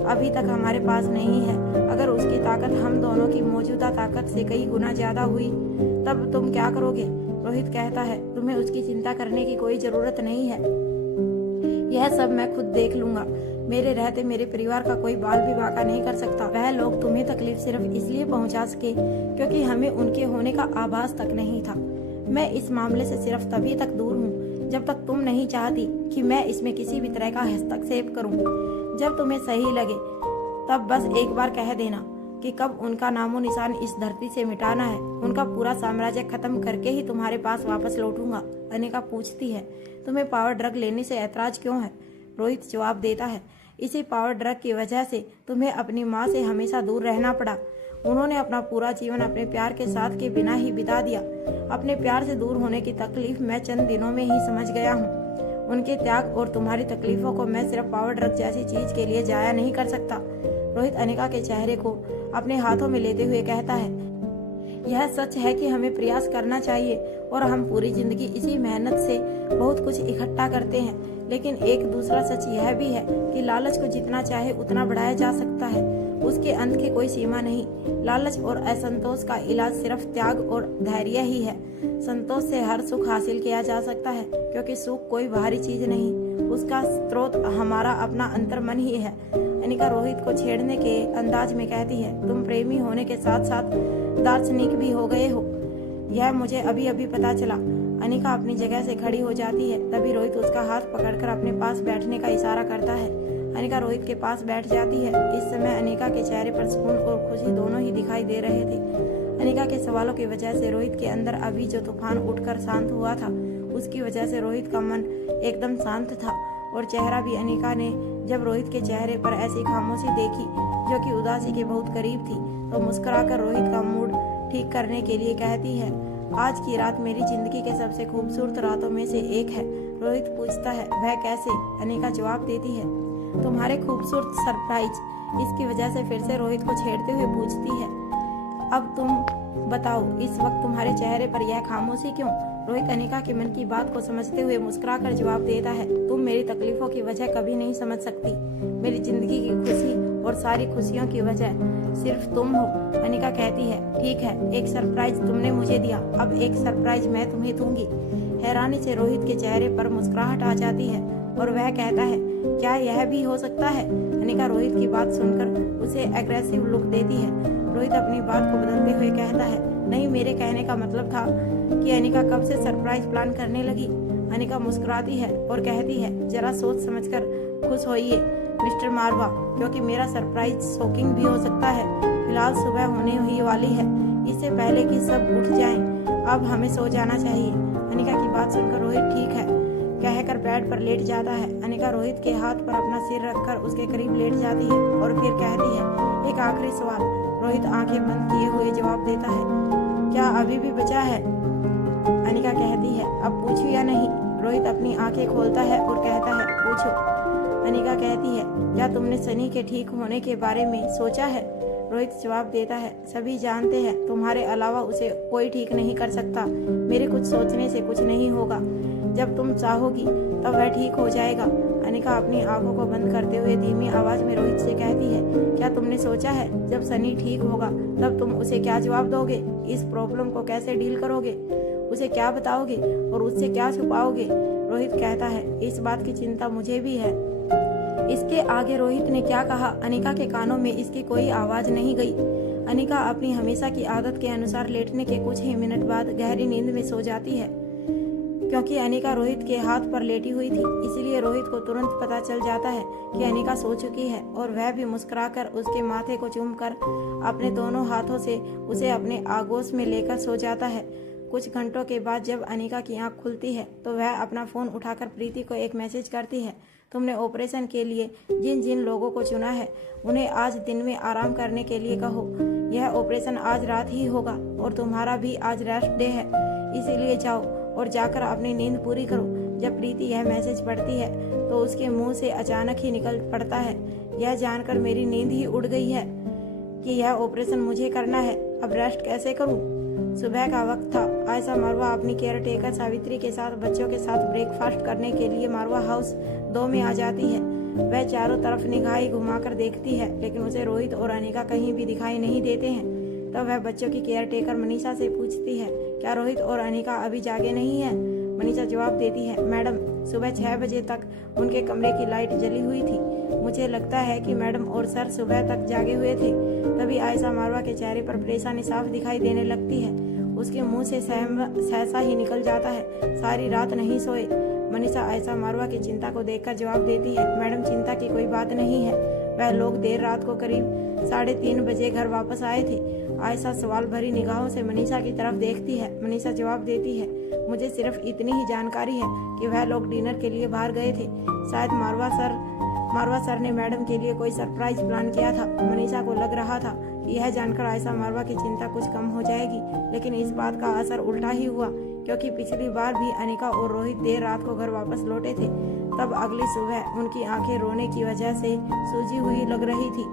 अभी तक हमारे पास नहीं है। अगर उसकी ताकत हम दोनों की मौजूदा ताकत से कई गुना ज्यादा हुई तब तुम क्या करोगे? रोहित कहता है, तुम्हें उसकी चिंता करने की कोई जरूरत नहीं है, यह सब मैं खुद देख लूंगा। मेरे रहते मेरे परिवार का कोई बाल भी बाका नहीं कर सकता। वह लोग तुम्हें तकलीफ सिर्फ इसलिए पहुंचा सके क्योंकि हमें उनके होने का आभास तक नहीं था। मैं इस मामले से सिर्फ तभी तक दूर हूँ जब तक तुम नहीं चाहती कि मैं इसमें किसी भी तरह का हस्तक्षेप करूँ। जब तुम्हें सही लगे तब बस एक बार कह देना कि कब उनका नामो निशान इस धरती से मिटाना है। उनका पूरा साम्राज्य खत्म करके ही तुम्हारे पास वापस लौटूंगा। अनिका पूछती है, तुम्हें पावर ड्रग लेने से ऐतराज क्यों है? रोहित जवाब देता है, इसी पावर ड्रग की वजह से तुम्हें अपनी माँ से हमेशा दूर रहना पड़ा। उन्होंने अपना पूरा जीवन अपने प्यार के साथ के बिना ही बिता दिया। अपने प्यार से दूर होने की तकलीफ मैं चंद दिनों में ही समझ गया हूँ। उनके त्याग और तुम्हारी तकलीफों को मैं सिर्फ पावर ड्रग जैसी चीज के लिए जाया नहीं कर सकता। रोहित अनिका के चेहरे को अपने हाथों में लेते हुए कहता है, यह सच है कि हमें प्रयास करना चाहिए और हम पूरी जिंदगी इसी मेहनत से बहुत कुछ इकट्ठा करते हैं, लेकिन एक दूसरा सच यह भी है कि लालच को जितना चाहे उतना बढ़ाया जा सकता है, उसके अंत की कोई सीमा नहीं। लालच और असंतोष का इलाज सिर्फ त्याग और धैर्य ही है। संतोष से हर सुख हासिल किया जा सकता है क्योंकि सुख कोई बाहरी चीज नहीं, उसका स्रोत हमारा अपना अंतर्मन ही है। अनिका रोहित को छेड़ने के अंदाज में कहती है, तुम प्रेमी होने के साथ साथ दार्शनिक भी हो गए हो, यह मुझे अभी अभी पता चला। अनिका अपनी जगह से खड़ी हो जाती है, तभी रोहित उसका हाथ पकड़कर अपने पास बैठने का इशारा करता है। अनिका रोहित के पास बैठ जाती है। इस समय अनिका के चेहरे पर सुकून और खुशी दोनों ही दिखाई दे रहे थे। अनिका के सवालों की वजह से रोहित के अंदर अभी जो तूफान उठकर शांत हुआ था, उसकी वजह से रोहित का मन एकदम शांत था और चेहरा भी। अनिका ने जब रोहित के चेहरे पर ऐसी खामोशी देखी जो कि उदासी के बहुत करीब थी, तो मुस्कुराकर रोहित का मूड ठीक करने के लिए कहती है, आज की रात मेरी जिंदगी के सबसे खूबसूरत रातों में से एक है। रोहित पूछता है, वह कैसे? अनिका जवाब देती है, तुम्हारे खूबसूरत सरप्राइज। इसकी वजह से फिर से रोहित को छेड़ते हुए पूछती है, अब तुम बताओ, इस वक्त तुम्हारे चेहरे पर यह खामोशी क्यों? रोहित अनिका के मन की बात को समझते हुए मुस्कुराकर जवाब देता है, तुम मेरी तकलीफों की वजह कभी नहीं समझ सकती। मेरी जिंदगी की खुशी और सारी खुशियों की वजह सिर्फ तुम हो। अनिका कहती है, ठीक है, एक सरप्राइज तुमने मुझे दिया, अब एक सरप्राइज मैं तुम्हें दूंगी। हैरानी से रोहित के चेहरे पर मुस्कुराहट आ जाती है और वह कहता है, क्या यह भी हो सकता है? अनिका रोहित की बात सुनकर उसे एग्रेसिव लुक देती है। रोहित अपनी बात को बदलते हुए कहता है, नहीं, मेरे कहने का मतलब था कि अनिका कब से सरप्राइज प्लान करने लगी। अनिका मुस्कुराती है और कहती है, जरा सोच समझकर खुश होइए मिस्टर मारवा, क्योंकि मेरा सरप्राइज शॉकिंग भी हो सकता है। फिलहाल सुबह होने ही वाली है, इससे पहले कि सब उठ जाएं, अब हमें सो जाना चाहिए। अनिका की बात सुनकर रोहित ठीक है कहकर बेड पर लेट जाता है। अनिका रोहित के हाथ पर अपना सिर रखकर उसके करीब लेट जाती है और फिर कहती है, एक आखिरी सवाल। रोहित आंखें बंद किए हुए जवाब देता है, क्या अभी भी बचा है? अनिका कहती है, अब पूछूं या नहीं? रोहित अपनी आंखें खोलता है और कहता है, पूछो। अनिका कहती है, क्या तुमने सनी के ठीक होने के बारे में सोचा है? रोहित जवाब देता है, सभी जानते हैं, तुम्हारे अलावा उसे कोई ठीक नहीं कर सकता। मेरे कुछ सोचने से कुछ नहीं होगा, जब तुम चाहोगी तब वह ठीक हो जाएगा। अनिका अपनी आंखों को बंद करते हुए धीमी आवाज में रोहित से कहती है, क्या तुमने सोचा है जब सनी ठीक होगा तब तुम उसे क्या जवाब दोगे? इस प्रॉब्लम को कैसे डील करोगे? उसे क्या बताओगे और उससे क्या छुपाओगे? रोहित कहता है, इस बात की चिंता मुझे भी है। इसके आगे रोहित ने क्या कहा, अनिका के कानों में इसकी कोई आवाज नहीं गई। अनिका अपनी हमेशा की आदत के अनुसार लेटने के कुछ ही मिनट बाद गहरी नींद में सो जाती है। क्योंकि अनिका रोहित के हाथ पर लेटी हुई थी, इसलिए रोहित को तुरंत पता चल जाता है कि अनिका सो चुकी है और वह भी मुस्कुराकर उसके माथे को चूमकर अपने दोनों हाथों से उसे अपने आगोश में लेकर सो जाता है। कुछ घंटों के बाद जब अनिका की आंख खुलती है तो वह अपना फोन उठाकर प्रीति को एक मैसेज करती है, तुमने ऑपरेशन के लिए जिन जिन लोगों को चुना है उन्हें आज दिन में आराम करने के लिए कहो। यह ऑपरेशन आज रात ही होगा और तुम्हारा भी आज रेस्ट डे है, इसीलिए जाओ और जाकर अपनी नींद पूरी करो। जब प्रीति यह मैसेज पढ़ती है तो उसके मुंह से अचानक ही निकल पड़ता है, यह जानकर मेरी नींद ही उड़ गई है कि यह ऑपरेशन मुझे करना है। अब रेस्ट कैसे करूं? सुबह का वक्त था। आयशा मारवा अपनी केयर टेकर सावित्री के साथ बच्चों के साथ ब्रेकफास्ट करने के लिए मारवा हाउस 2 में आ जाती है। वह चारों तरफ निगाहें घुमाकर देखती है, लेकिन उसे रोहित और अनिका कहीं भी दिखाई नहीं देते हैं। तब वह बच्चों की केयर टेकर मनीषा से पूछती है, क्या रोहित और अनिका अभी जागे नहीं हैं? मनीषा जवाब देती है, मैडम सुबह 6 बजे तक उनके कमरे की लाइट जली हुई थी। मुझे लगता है कि मैडम और सर सुबह तक जागे हुए थे। तभी आयशा मारवा के चेहरे पर परेशानी साफ दिखाई देने लगती है। उसके मुंह से सहसा ही निकल जाता है, सारी रात नहीं सोए। मनीषा आयशा मारवा की चिंता को देखकर जवाब देती है, मैडम चिंता की कोई बात नहीं है। वह लोग देर रात को करीब 3:30 बजे घर वापस आए थे। आयशा सवाल भरी निगाहों से मनीषा की तरफ देखती है। मनीषा जवाब देती है, मुझे सिर्फ इतनी ही जानकारी है कि वह लोग डिनर के लिए बाहर गए थे। शायद मारवा सर ने मैडम के लिए कोई सरप्राइज प्लान किया था। मनीषा को लग रहा था कि यह जानकर आयशा मारवा की चिंता कुछ कम हो जाएगी, लेकिन इस बात का असर उल्टा ही हुआ, क्योंकि पिछली बार भी अनिका और रोहित देर रात को घर वापस लौटे थे। तब अगली सुबह उनकी आंखें रोने की वजह से सूजी हुई लग रही थी।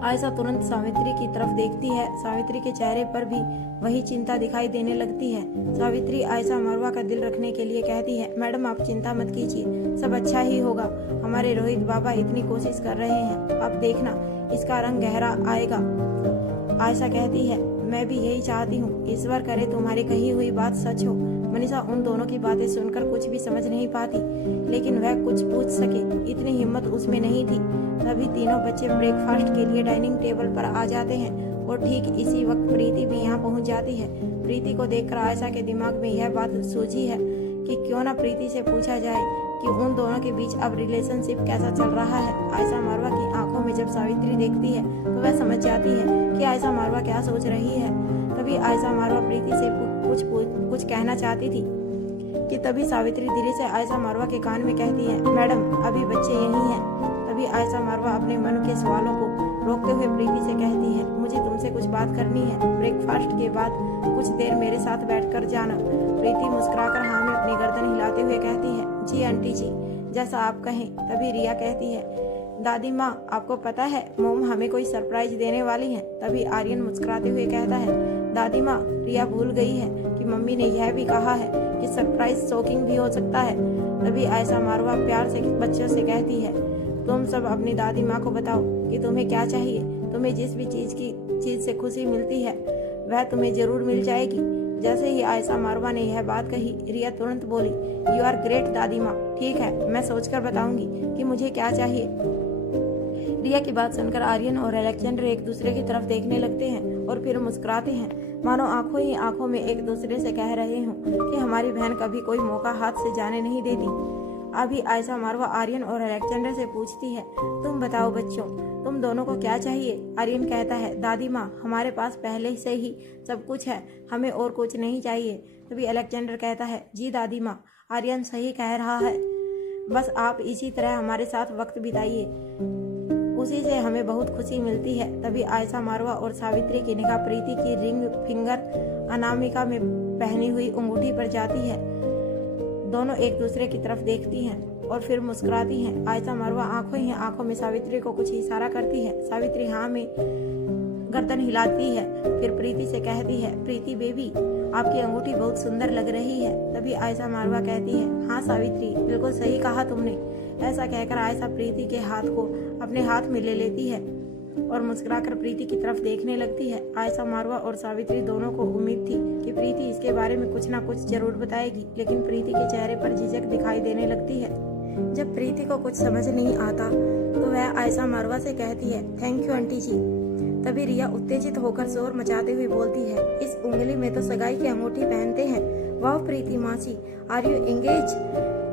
आयशा तुरंत सावित्री की तरफ देखती है। सावित्री के चेहरे पर भी वही चिंता दिखाई देने लगती है। सावित्री आयशा मारवा का दिल रखने के लिए कहती है, मैडम आप चिंता मत कीजिए, सब अच्छा ही होगा। हमारे रोहित बाबा इतनी कोशिश कर रहे हैं, अब देखना इसका रंग गहरा आएगा। आयशा कहती है, मैं भी यही चाहती हूँ, ईश्वर करे तुम्हारी कही हुई बात सच हो। मनीषा उन दोनों की बातें सुनकर कुछ भी समझ नहीं पाती, लेकिन वह कुछ पूछ सके इतनी हिम्मत उसमें नहीं थी। तभी तीनों बच्चे ब्रेकफास्ट के लिए डाइनिंग टेबल पर आ जाते हैं और ठीक इसी वक्त प्रीति भी यहाँ पहुँच जाती है। प्रीति को देखकर आयशा के दिमाग में यह बात सूझी है कि क्यों ना प्रीति से पूछा जाए कि उन दोनों के बीच अब रिलेशनशिप कैसा चल रहा है। आयशा मारवा की आंखों में जब सावित्री देखती है तो वह समझ जाती है कि आयशा मारवा क्या सोच रही है। तभी आयशा मारवा प्रीति से कुछ कहना चाहती थी कि तभी सावित्री धीरे से आयशा मारवा के कान में कहती है, मैडम अभी बच्चे यहीं हैं। तभी आयशा मारवा अपने मन के सवालों को रोकते हुए प्रीति से कहती है, मुझे तुमसे कुछ बात करनी है, ब्रेकफास्ट के बाद कुछ देर मेरे साथ बैठकर जाना। प्रीति मुस्कुराकर हाँ में अपनी गर्दन हिलाते हुए कहती है, जी आंटी जी, जैसा आप कहें। तभी रिया कहती है, दादी माँ आपको पता है मोम हमें कोई सरप्राइज देने वाली है। तभी आर्यन मुस्कुराते हुए कहता है, दादी माँ रिया भूल गई है कि मम्मी ने यह भी कहा है कि सरप्राइज शॉकिंग भी हो सकता है। तभी आयशा मारवा प्यार से बच्चों से कहती है, तुम सब अपनी दादी माँ को बताओ कि तुम्हें क्या चाहिए। तुम्हें जिस भी चीज से खुशी मिलती है वह तुम्हें जरूर मिल जाएगी। जैसे ही आयशा मारवा ने यह बात कही, रिया तुरंत बोली, यू आर ग्रेट दादी माँ, ठीक है मैं सोचकर बताऊंगी कि मुझे क्या चाहिए। रिया की बात सुनकर आर्यन और अलेक्जेंडर एक दूसरे की तरफ देखने लगते हैं और फिर मुस्कुराते हैं, मानो आंखों ही आंखों में एक दूसरे से कह रहे हों कि हमारी बहन कभी कोई मौका हाथ से जाने नहीं देती। अभी आयशा मारवा आर्यन और अलेक्जेंडर से पूछती है, तुम बताओ बच्चों, तुम दोनों को क्या चाहिए। आर्यन कहता है, दादी माँ हमारे पास पहले से ही सब कुछ है, हमें और कुछ नहीं चाहिए। तभी अलेक्जेंडर कहता है, जी दादी माँ आर्यन सही कह रहा है, बस आप इसी तरह हमारे साथ वक्त बिताइए, उसी से हमें बहुत खुशी मिलती है। तभी आयशा मारवा और सावित्री की निगाह प्रीति की रिंग फिंगर अनामिका में पहनी हुई अंगूठी पर जाती है। दोनों एक दूसरे की तरफ देखती हैं और फिर मुस्कुराती हैं। आयशा मारवा आंखों ही आंखों में सावित्री को कुछ इशारा करती है। सावित्री हाँ में गर्दन हिलाती है, फिर प्रीति से कहती है, प्रीति बेबी आपकी अंगूठी बहुत सुंदर लग रही है। तभी आयशा मारवा कहती है, हाँ सावित्री बिल्कुल सही कहा तुमने। ऐसा कहकर आयशा प्रीति के हाथ को अपने हाथ में ले लेती है और मुस्कुराकर प्रीति की तरफ देखने लगती है। आयशा मारवा और सावित्री दोनों को उम्मीद थी कि प्रीति इसके बारे में कुछ ना कुछ जरूर बताएगी, लेकिन प्रीति के चेहरे पर झिझक दिखाई देने लगती है। जब प्रीति को कुछ समझ नहीं आता तो वह आयशा मारवा से कहती है, थैंक यू आंटी जी। तभी रिया उत्तेजित होकर शोर मचाते हुए बोलती है, इस उंगली में तो सगाई की अंगूठी पहनते हैं। वाह प्रीति मासी, आर यू एंगेज?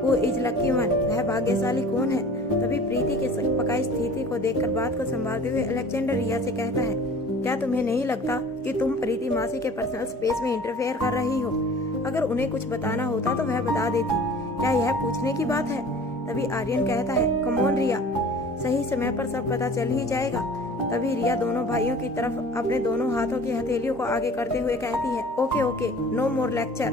वो इज लकी वन, वह भाग्यशाली कौन है? तभी प्रीति के पकाई स्थिति को देखकर बात को संभालते हुए अलेक्जेंडर रिया से कहता है, क्या तुम्हें नहीं लगता कि तुम प्रीति मासी के पर्सनल स्पेस में इंटरफेयर कर रही हो? अगर उन्हें कुछ बताना होता तो वह बता देती, क्या यह पूछने की बात है? तभी आर्यन कहता है, कम ऑन रिया, सही समय पर सब पता चल ही जाएगा। तभी रिया दोनों भाइयों की तरफ अपने दोनों हाथों की हथेलियों को आगे करते हुए कहती है, ओके ओके, नो मोर लेक्चर,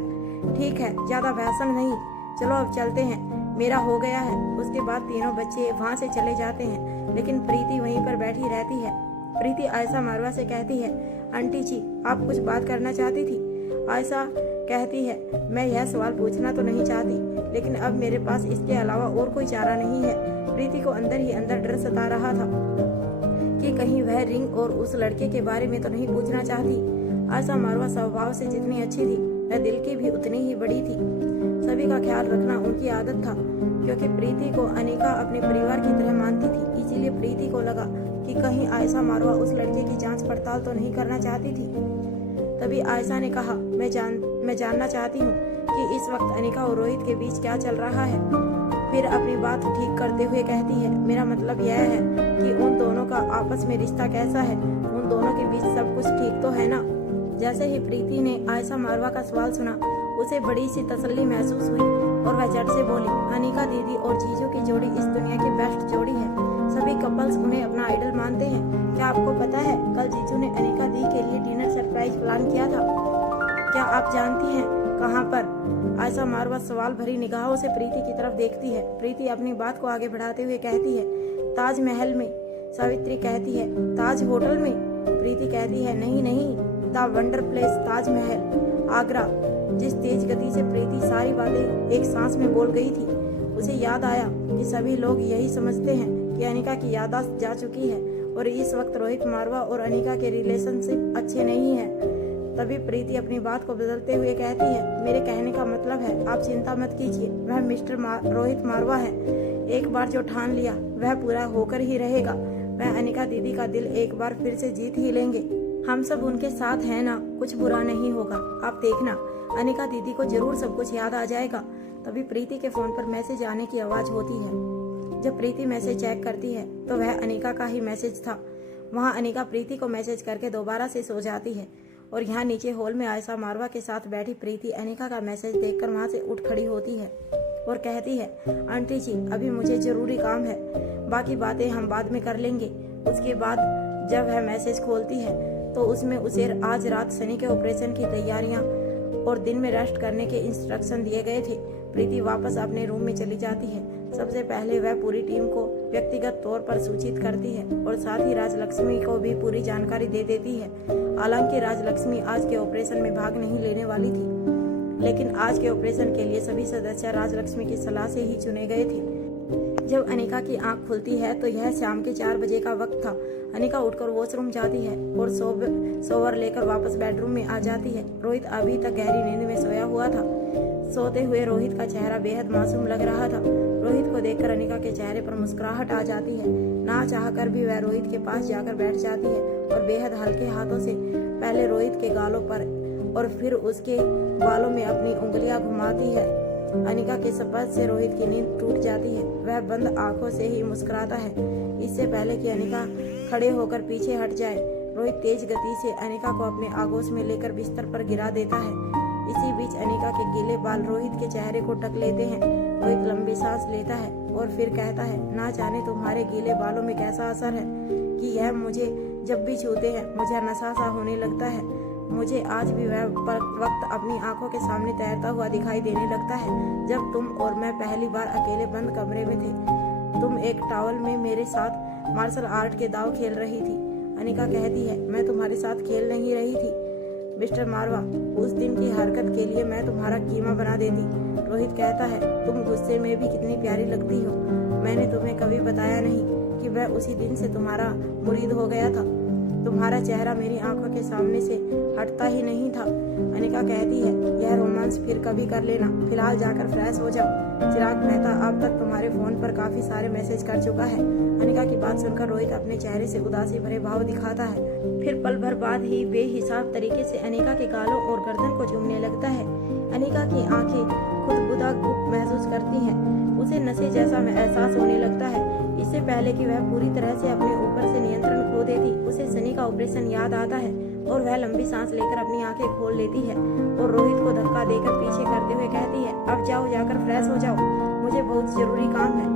ठीक है ज्यादा भाषण नहीं, चलो अब चलते हैं, मेरा हो गया है। उसके बाद तीनों बच्चे वहाँ से चले जाते हैं, लेकिन प्रीति वहीं पर बैठी रहती है। प्रीति आयशा मारवा से कहती है, आंटी जी, आप कुछ बात करना चाहती थी? आयशा कहती है, मैं यह सवाल पूछना तो नहीं चाहती, लेकिन अब मेरे पास इसके अलावा और कोई चारा नहीं है। प्रीति को अंदर ही अंदर डर सता रहा था कि कहीं वह रिंग और उस लड़के के बारे में तो नहीं पूछना चाहती। आयशा मारवा स्वभाव से जितनी अच्छी थी, वह दिल की भी उतनी ही बड़ी थी। सभी का ख्याल रखना उनकी आदत था, क्योंकि प्रीति को अनिका अपने परिवार की तरह मानती थी। इसीलिए प्रीति को लगा कि कहीं आयशा मारवा उस लड़के की जांच पड़ताल तो नहीं करना चाहती थी। तभी आयशा ने कहा, मैं जानना चाहती हूँ कि इस वक्त अनिका और रोहित के बीच क्या चल रहा है। फिर अपनी बात ठीक करते हुए कहती है, मेरा मतलब यह है कि उन दोनों का आपस में रिश्ता कैसा है, उन दोनों के बीच सब कुछ ठीक तो है ना। जैसे ही प्रीति ने आयशा मारवा का सवाल सुना, उसे बड़ी सी तसल्ली महसूस हुई और वह झट से बोली, अनिका दीदी और जीजू की जोड़ी इस दुनिया की बेस्ट जोड़ी है। सभी कपल्स उन्हें अपना आइडल मानते हैं। क्या आपको पता है, कल जीजू ने अनिका दी के लिए डिनर सरप्राइज प्लान किया था। क्या आप जानती हैं कहाँ पर? आयशा मारवा सवाल भरी निगाहों से प्रीति की तरफ देखती है। प्रीति अपनी बात को आगे बढ़ाते हुए कहती है, ताजमहल में। सावित्री कहती है, ताज होटल में। प्रीति कहती है, नहीं, the wonder place Taj Mahal, Agra. जिस तेज गति से प्रीति सारी बातें एक सांस में बोल गई थी, उसे याद आया कि सभी लोग यही समझते हैं कि अनिका की याददाश्त जा चुकी है और इस वक्त रोहित मारवा और अनिका के रिलेशनशिप अच्छे नहीं हैं। तभी प्रीति अपनी बात को बदलते हुए कहती है, मेरे कहने का मतलब है, आप चिंता मत कीजिए, वह मिस्टर रोहित मारवा है। एक बार जो ठान लिया वह पूरा होकर ही रहेगा। वह अनिका दीदी का दिल एक बार फिर से जीत ही लेंगे। हम सब उनके साथ हैं ना, कुछ बुरा नहीं होगा। आप देखना, अनिका दीदी को जरूर सब कुछ याद आ जाएगा। तभी प्रीति के फोन पर मैसेज आने की आवाज होती है। जब प्रीति मैसेज चेक करती है तो वह अनिका का ही मैसेज था। वहाँ अनिका प्रीति को मैसेज करके दोबारा से सो जाती है और यहाँ नीचे हॉल में आयशा मारवा के साथ बैठी प्रीति अनिका का मैसेज देखकर वहाँ से उठ खड़ी होती है और कहती है, आंटी जी, अभी मुझे जरूरी काम है, बाकी बातें हम बाद में कर लेंगे। उसके बाद जब वह मैसेज खोलती है तो उसमें उसे आज रात सनी के ऑपरेशन की तैयारियां और दिन में रेस्ट करने के इंस्ट्रक्शन दिए गए थे। प्रीति वापस अपने रूम में चली जाती है। सबसे पहले वह पूरी टीम को व्यक्तिगत तौर पर सूचित करती है और साथ ही राजलक्ष्मी को भी पूरी जानकारी दे देती है। हालांकि राजलक्ष्मी आज के ऑपरेशन में भाग नहीं लेने वाली थी, लेकिन आज के ऑपरेशन के लिए सभी सदस्य राजलक्ष्मी की सलाह से ही चुने गए थे। जब अनिका की आंख खुलती है तो यह शाम के 4 बजे का वक्त था। अनिका उठकर वॉशरूम जाती है और सोवर लेकर वापस बेडरूम में आ जाती है। रोहित अभी तक गहरी नींद में सोया हुआ था। सोते हुए रोहित का चेहरा बेहद मासूम लग रहा था। रोहित को देखकर अनिका के चेहरे पर मुस्कुराहट आ जाती है। ना चाहकर भी वह रोहित के पास जाकर बैठ जाती है और बेहद हल्के हाथों से पहले रोहित के गालों पर और फिर उसके बालों में अपनी उंगलियां घुमाती है। अनिका के स्पर्श से रोहित की नींद टूट जाती है। वह बंद आंखों से ही मुस्कुराता है, इससे पहले कि अनिका खड़े होकर पीछे हट जाए। रोहित तेज गति से अनिका को अपने आगोश में लेकर बिस्तर पर गिरा देता है। इसी बीच अनिका के गीले बाल रोहित के चेहरे को ढक लेते हैं। रोहित लंबी सांस लेता है और फिर कहता है, ना जाने तुम्हारे गीले बालों में कैसा असर है कि यह मुझे जब भी छूते हैं मुझे नशा सा होने लगता है। मुझे आज भी वह वक्त अपनी आंखों के सामने तैरता हुआ दिखाई देने लगता है जब तुम और मैं पहली बार अकेले बंद कमरे में थे। तुम एक टॉवल में मेरे साथ मार्शल आर्ट के दांव खेल रही थी। अनिका कहती है, मैं तुम्हारे साथ खेल नहीं रही थी मिस्टर मारवा, उस दिन की हरकत के लिए मैं तुम्हारा कीमा बना देती। रोहित कहता है, तुम गुस्से में भी कितनी प्यारी लगती हो। मैंने तुम्हें कभी बताया नहीं कि वह उसी दिन से तुम्हारा मुरीद हो गया था। तुम्हारा चेहरा मेरी आंखों के सामने से हटता ही नहीं था। अनिका कहती है, यह रोमांस फिर कभी कर लेना, फिलहाल जाकर फ्रेश हो जाओ। चिराग मेहता अब तक तुम्हारे फोन पर काफी सारे मैसेज कर चुका है। अनिका की बात सुनकर रोहित अपने चेहरे से उदासी भरे भाव दिखाता है। फिर पल भर बाद ही बेहिसाब तरीके से अनिका के गालों और गर्दन को चूमने लगता है। अनिका की आंखें खुदबुदा महसूस करती हैं। उसे नशे जैसा एहसास होने लगता है। इससे पहले कि वह पूरी तरह से अपने ऊपर से नियंत्रण खो देती, उसे सनी का ऑपरेशन याद आता है और वह लंबी सांस लेकर अपनी आंखें खोल लेती है और रोहित को धक्का देकर पीछे करते हुए कहती है, अब जाओ, जाकर फ्रेश हो जाओ, मुझे बहुत जरूरी काम है।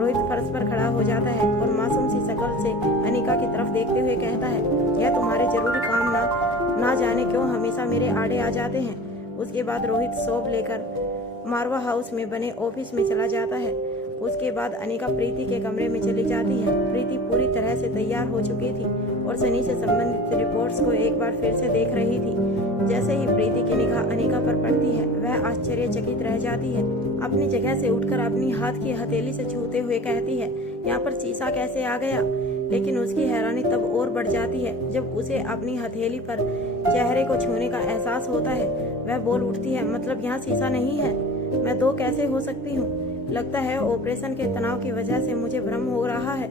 रोहित फर्श पर खड़ा हो जाता है और मासूम सी शक्ल से अनिका की तरफ देखते हुए कहता है, यह तुम्हारे जरूरी काम ना जाने क्यों हमेशा मेरे आड़े आ जाते हैं। उसके बाद रोहित शॉप लेकर मारवा हाउस में बने ऑफिस में चला जाता है उसके बाद अनिका प्रीति के कमरे में चली जाती है। प्रीति पूरी तरह से तैयार हो चुकी थी और सनी से संबंधित रिपोर्ट्स को एक बार फिर से देख रही थी। जैसे ही प्रीति की निगाह अनिका पर पड़ती है, वह आश्चर्यचकित रह जाती है। अपनी जगह से उठकर अपनी हाथ की हथेली से छूते हुए कहती है, यहाँ पर शीशा कैसे आ गया? लेकिन उसकी हैरानी तब और बढ़ जाती है जब उसे अपनी हथेली पर चेहरे को छूने का एहसास होता है। वह बोल उठती है, मतलब यहाँ शीशा नहीं है? मैं दो कैसे हो सकती हूँ? लगता है ऑपरेशन के तनाव की वजह से मुझे भ्रम हो रहा है।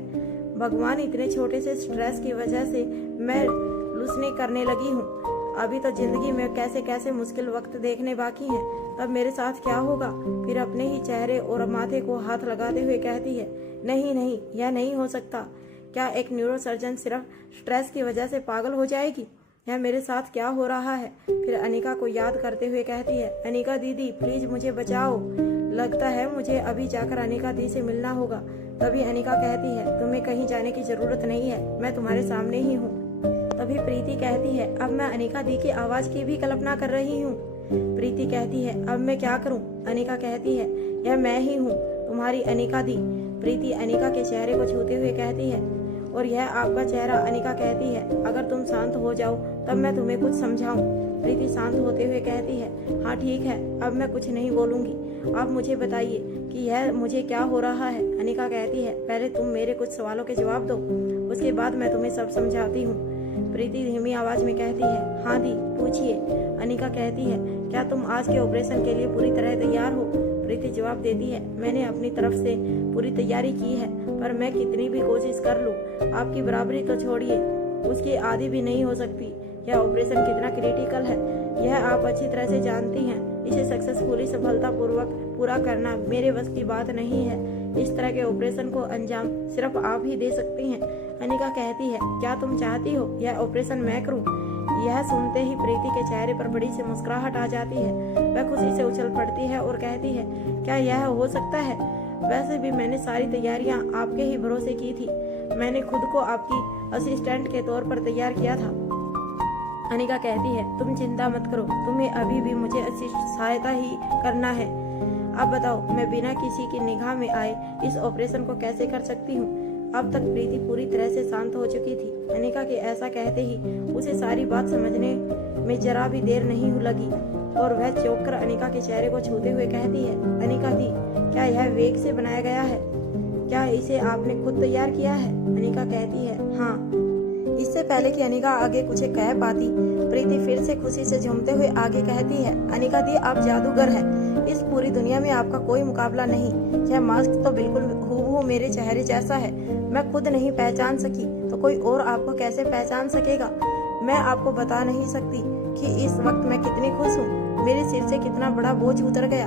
भगवान, इतने छोटे से स्ट्रेस की वजह से मैं लूसने करने लगी हूँ। अभी तो जिंदगी में कैसे कैसे मुश्किल वक्त देखने बाकी हैं, तब मेरे साथ क्या होगा? फिर अपने ही चेहरे और माथे को हाथ लगाते हुए कहती है, नहीं नहीं, यह नहीं हो सकता। क्या एक न्यूरोसर्जन सिर्फ स्ट्रेस की वजह से पागल हो जाएगी? यह मेरे साथ क्या हो रहा है? फिर अनिका को याद करते हुए कहती है, अनिका दीदी प्लीज मुझे बचाओ। लगता है मुझे अभी जाकर अनिका दी से मिलना होगा। तभी अनिका कहती है, तुम्हें कहीं जाने की जरूरत नहीं है, मैं तुम्हारे सामने ही हूँ। तभी प्रीति कहती है, अब मैं अनिका दी की आवाज की भी कल्पना कर रही हूँ। प्रीति कहती है, अब मैं क्या करूँ? अनिका कहती है, यह मैं ही हूँ, तुम्हारी अनिका दी। प्रीति अनिका के चेहरे को छूते हुए कहती है, और यह आपका चेहरा? अनिका कहती है, अगर तुम शांत हो जाओ तब मैं तुम्हें कुछ समझाऊं। प्रीति शांत होते हुए कहती है, हाँ ठीक है, अब मैं कुछ नहीं बोलूंगी। आप मुझे बताइए कि यह मुझे क्या हो रहा है? अनिका कहती है, पहले तुम मेरे कुछ सवालों के जवाब दो, उसके बाद मैं तुम्हें सब समझाती हूँ। प्रीति धीमी आवाज में कहती है, हाँ दी पूछिए। अनिका कहती है, क्या तुम आज के ऑपरेशन के लिए पूरी तरह तैयार हो? प्रीति जवाब देती है, मैंने अपनी तरफ से पूरी तैयारी की है, पर मैं कितनी भी कोशिश कर लूं, आपकी बराबरी तो छोड़िए, उसकी आधी भी नहीं हो सकती। यह ऑपरेशन कितना क्रिटिकल है, यह आप अच्छी तरह से जानती हैं। इसे सक्सेसफुली सफलतापूर्वक पूरा करना मेरे बस की बात नहीं है। इस तरह के ऑपरेशन को अंजाम सिर्फ आप ही दे सकती हैं। अनिका कहती है, क्या तुम चाहती हो यह ऑपरेशन मैं करूं? यह सुनते ही प्रीति के चेहरे पर बड़ी सी मुस्कुराहट आ जाती है। वह खुशी से उछल पड़ती है और कहती है, क्या यह हो सकता है? वैसे भी मैंने सारी तैयारियां आपके ही भरोसे की थी। मैंने खुद को आपकी असिस्टेंट के तौर पर तैयार किया था। अनिका कहती है, तुम चिंता मत करो, तुम्हें अभी भी मुझे सहायता ही करना है। अब बताओ, मैं बिना किसी की निगाह में आए इस ऑपरेशन को कैसे कर सकती हूँ? अब तक प्रीति पूरी तरह से शांत हो चुकी थी। अनिका के ऐसा कहते ही उसे सारी बात समझने में जरा भी देर नहीं लगी और वह चौंक कर अनिका के चेहरे को छूते हुए कहती है, अनिका दी, क्या यह वेग से बनाया गया है? क्या इसे आपने खुद तैयार किया है? अनिका कहती है, हाँ। इससे पहले कि अनिका आगे कुछ कह पाती, प्रीति फिर से खुशी से झूमते हुए आगे कहती है, अनिका दी, आप जादूगर हैं। इस पूरी दुनिया में आपका कोई मुकाबला नहीं। यह मास्क तो बिल्कुल हूबहू मेरे चेहरे जैसा है। मैं खुद नहीं पहचान सकी तो कोई और आपको कैसे पहचान सकेगा? मैं आपको बता नहीं सकती कि इस वक्त मैं कितनी खुश हूँ। मेरे सिर से कितना बड़ा बोझ उतर गया।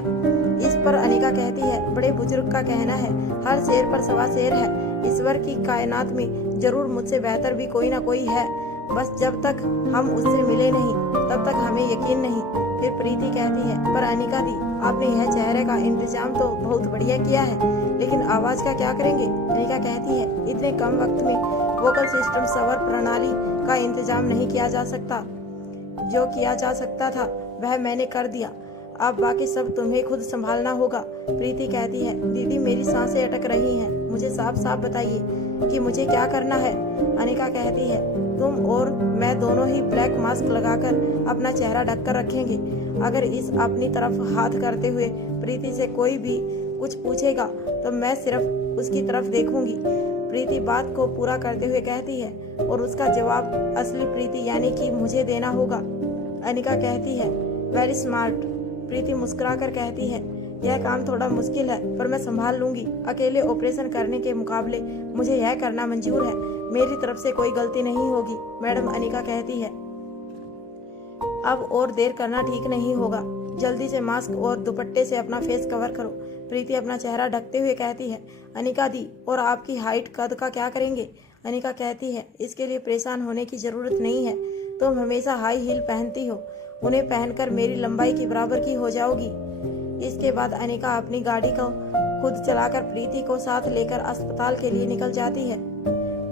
इस पर अनिका कहती है, बड़े बुजुर्ग का कहना है, हर शेर पर सवा शेर है। ईश्वर की कायनात में जरूर मुझसे बेहतर भी कोई ना कोई है, बस जब तक हम उससे मिले नहीं तब तक हमें यकीन नहीं। फिर प्रीति कहती है, पर अनिका दी, आपने यह चेहरे का इंतजाम तो बहुत बढ़िया किया है, लेकिन आवाज का क्या करेंगे? अनिका कहती है, इतने कम वक्त में वोकल सिस्टम स्वर प्रणाली का इंतजाम नहीं किया जा सकता। जो किया जा सकता था वह मैंने कर दिया। अब बाकी सब तुम्हें खुद संभालना होगा। प्रीति कहती है, दीदी मेरी सांसें अटक रही हैं, मुझे साफ साफ बताइए कि मुझे क्या करना है? अनिका कहती है, तुम और मैं दोनों ही ब्लैक मास्क लगाकर अपना चेहरा ढककर रखेंगे। अगर इस अपनी तरफ हाथ करते हुए प्रीति से कोई भी कुछ पूछेगा तो मैं सिर्फ उसकी तरफ देखूंगी। प्रीति बात को पूरा करते हुए कहती है, और उसका जवाब असली प्रीति यानी कि मुझे देना होगा। अनिका कहती है, वेरी स्मार्ट। प्रीति मुस्कुरा कर कहती है, यह काम थोड़ा मुश्किल है पर मैं संभाल लूंगी। अकेले ऑपरेशन करने के मुकाबले मुझे यह करना मंजूर है। मेरी तरफ से कोई गलती नहीं होगी। मैडम, अनिका कहती है, अब और देर करना ठीक नहीं होगा। जल्दी से मास्क और दुपट्टे से अपना फेस कवर करो। प्रीति अपना चेहरा ढकते हुए कहती है, अनिका दी, और आपकी हाइट कद का क्या करेंगे? अनिका कहती है, इसके लिए परेशान होने की जरूरत नहीं है। तुम हमेशा हाई हील पहनती हो, उन्हें पहनकर मेरी लंबाई के बराबर की हो जाओगी। इसके बाद अनिका अपनी गाड़ी को खुद चलाकर प्रीति को साथ लेकर अस्पताल के लिए निकल जाती है।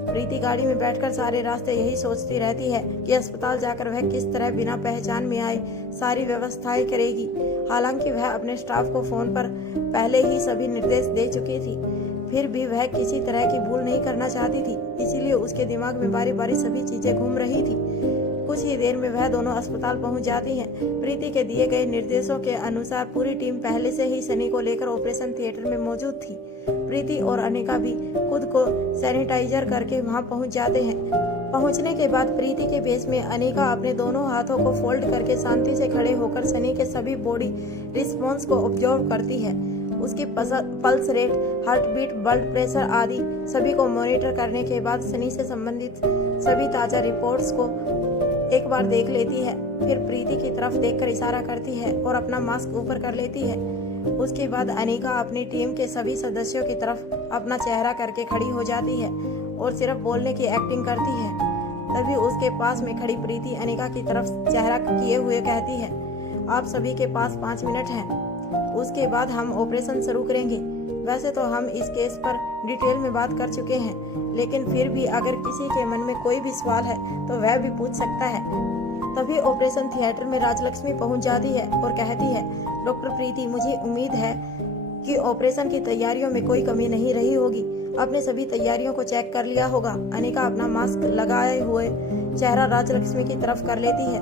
प्रीति गाड़ी में बैठकर सारे रास्ते यही सोचती रहती है कि अस्पताल जाकर वह किस तरह बिना पहचान में आए सारी व्यवस्थाएं करेगी। हालांकि वह अपने स्टाफ को फोन पर पहले ही सभी निर्देश दे चुकी थी। फिर भी वह किसी तरह की भूल नहीं करना चाहती थी, इसीलिए उसके दिमाग में बारी बारी सभी चीजें घूम रही थी। कुछ ही देर में वह दोनों अस्पताल पहुंच जाती हैं। प्रीति के दिए गए निर्देशों के अनुसार पूरी टीम पहले से ही सनी को लेकर ऑपरेशन थिएटर में मौजूद थी। प्रीति और अनिका भी खुद को सैनिटाइजर करके वहां पहुंच जाते हैं। पहुंचने के बाद प्रीति के बेस में अनिका अपने दोनों हाथों को फोल्ड करके शांति से खड़े होकर सनी के सभी बॉडी रिस्पॉन्स को ऑब्जर्व करती है। उसकी pulse rate, heart beat, blood pressure आदि सभी को मॉनिटर करने के बाद सनी से संबंधित सभी ताजा रिपोर्ट्स को एक बार देख लेती है। फिर प्रीति की तरफ देखकर इशारा करती है और अपना मास्क ऊपर कर लेती है। उसके बाद अनिका अपनी टीम के सभी सदस्यों की तरफ अपना चेहरा करके खड़ी हो जाती है और सिर्फ बोलने की एक्टिंग करती है। तभी उसके पास में खड़ी प्रीति अनिका की तरफ चेहरा किए हुए कहती है, आप सभी के पास 5 मिनट हैं, उसके बाद हम ऑपरेशन शुरू करेंगे। वैसे तो हम इस केस पर डिटेल में बात कर चुके हैं, लेकिन फिर भी अगर किसी के मन में कोई भी सवाल है तो वह भी पूछ सकता है। तभी ऑपरेशन थिएटर में राजलक्ष्मी पहुंच जाती है और कहती है, डॉक्टर प्रीति, मुझे उम्मीद है कि ऑपरेशन की तैयारियों में कोई कमी नहीं रही होगी। आपने सभी तैयारियों को चेक कर लिया होगा। अनिका अपना मास्क लगाए हुए चेहरा राजलक्ष्मी की तरफ कर लेती है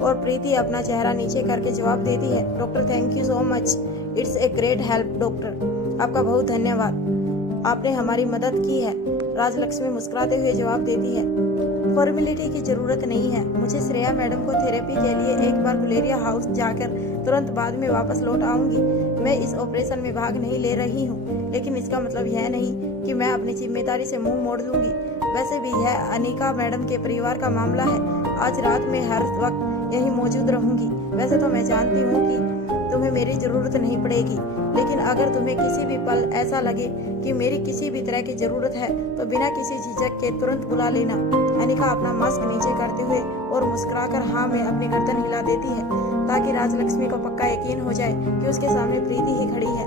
और प्रीति अपना चेहरा नीचे करके जवाब देती है, doctor thank you so much, it's a great help doctor, आपका बहुत धन्यवाद, आपने हमारी मदद की है। राजलक्ष्मी मुस्कुराते हुए जवाब देती है, फॉर्मेलिटी की जरूरत नहीं है, मुझे श्रेया मैडम को थेरेपी के लिए एक बार गुलेरिया हाउस जाकर तुरंत बाद में वापस लौट आऊंगी। मैं इस ऑपरेशन में भाग नहीं ले रही हूँ, लेकिन इसका मतलब यह नहीं कि मैं अपनी जिम्मेदारी से मुंह मोड़ लूंगी। वैसे भी यह अनिका मैडम के परिवार का मामला है। आज रात में हर वक्त यहीं मौजूद रहूंगी। वैसे तो मैं जानती हूँ कि तुम्हें मेरी जरूरत नहीं पड़ेगी, लेकिन अगर तुम्हें किसी भी पल ऐसा लगे कि मेरी किसी भी तरह की जरूरत है तो बिना किसी झिझक के तुरंत बुला लेना। अनिका अपना मास्क नीचे करते हुए और मुस्कुराकर हाँ में अपनी गर्दन हिला देती है, ताकि राजलक्ष्मी को पक्का यकीन हो जाए कि उसके सामने प्रीति ही खड़ी है।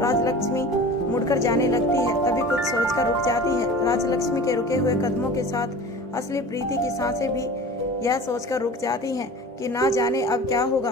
राजलक्ष्मी मुड़कर जाने लगती है, तभी कुछ सोचकर रुक जाती है। राजलक्ष्मी के रुके हुए कदमों के साथ असली प्रीति की सांसें भी यह सोचकर रुक जाती हैं कि ना जाने अब क्या होगा।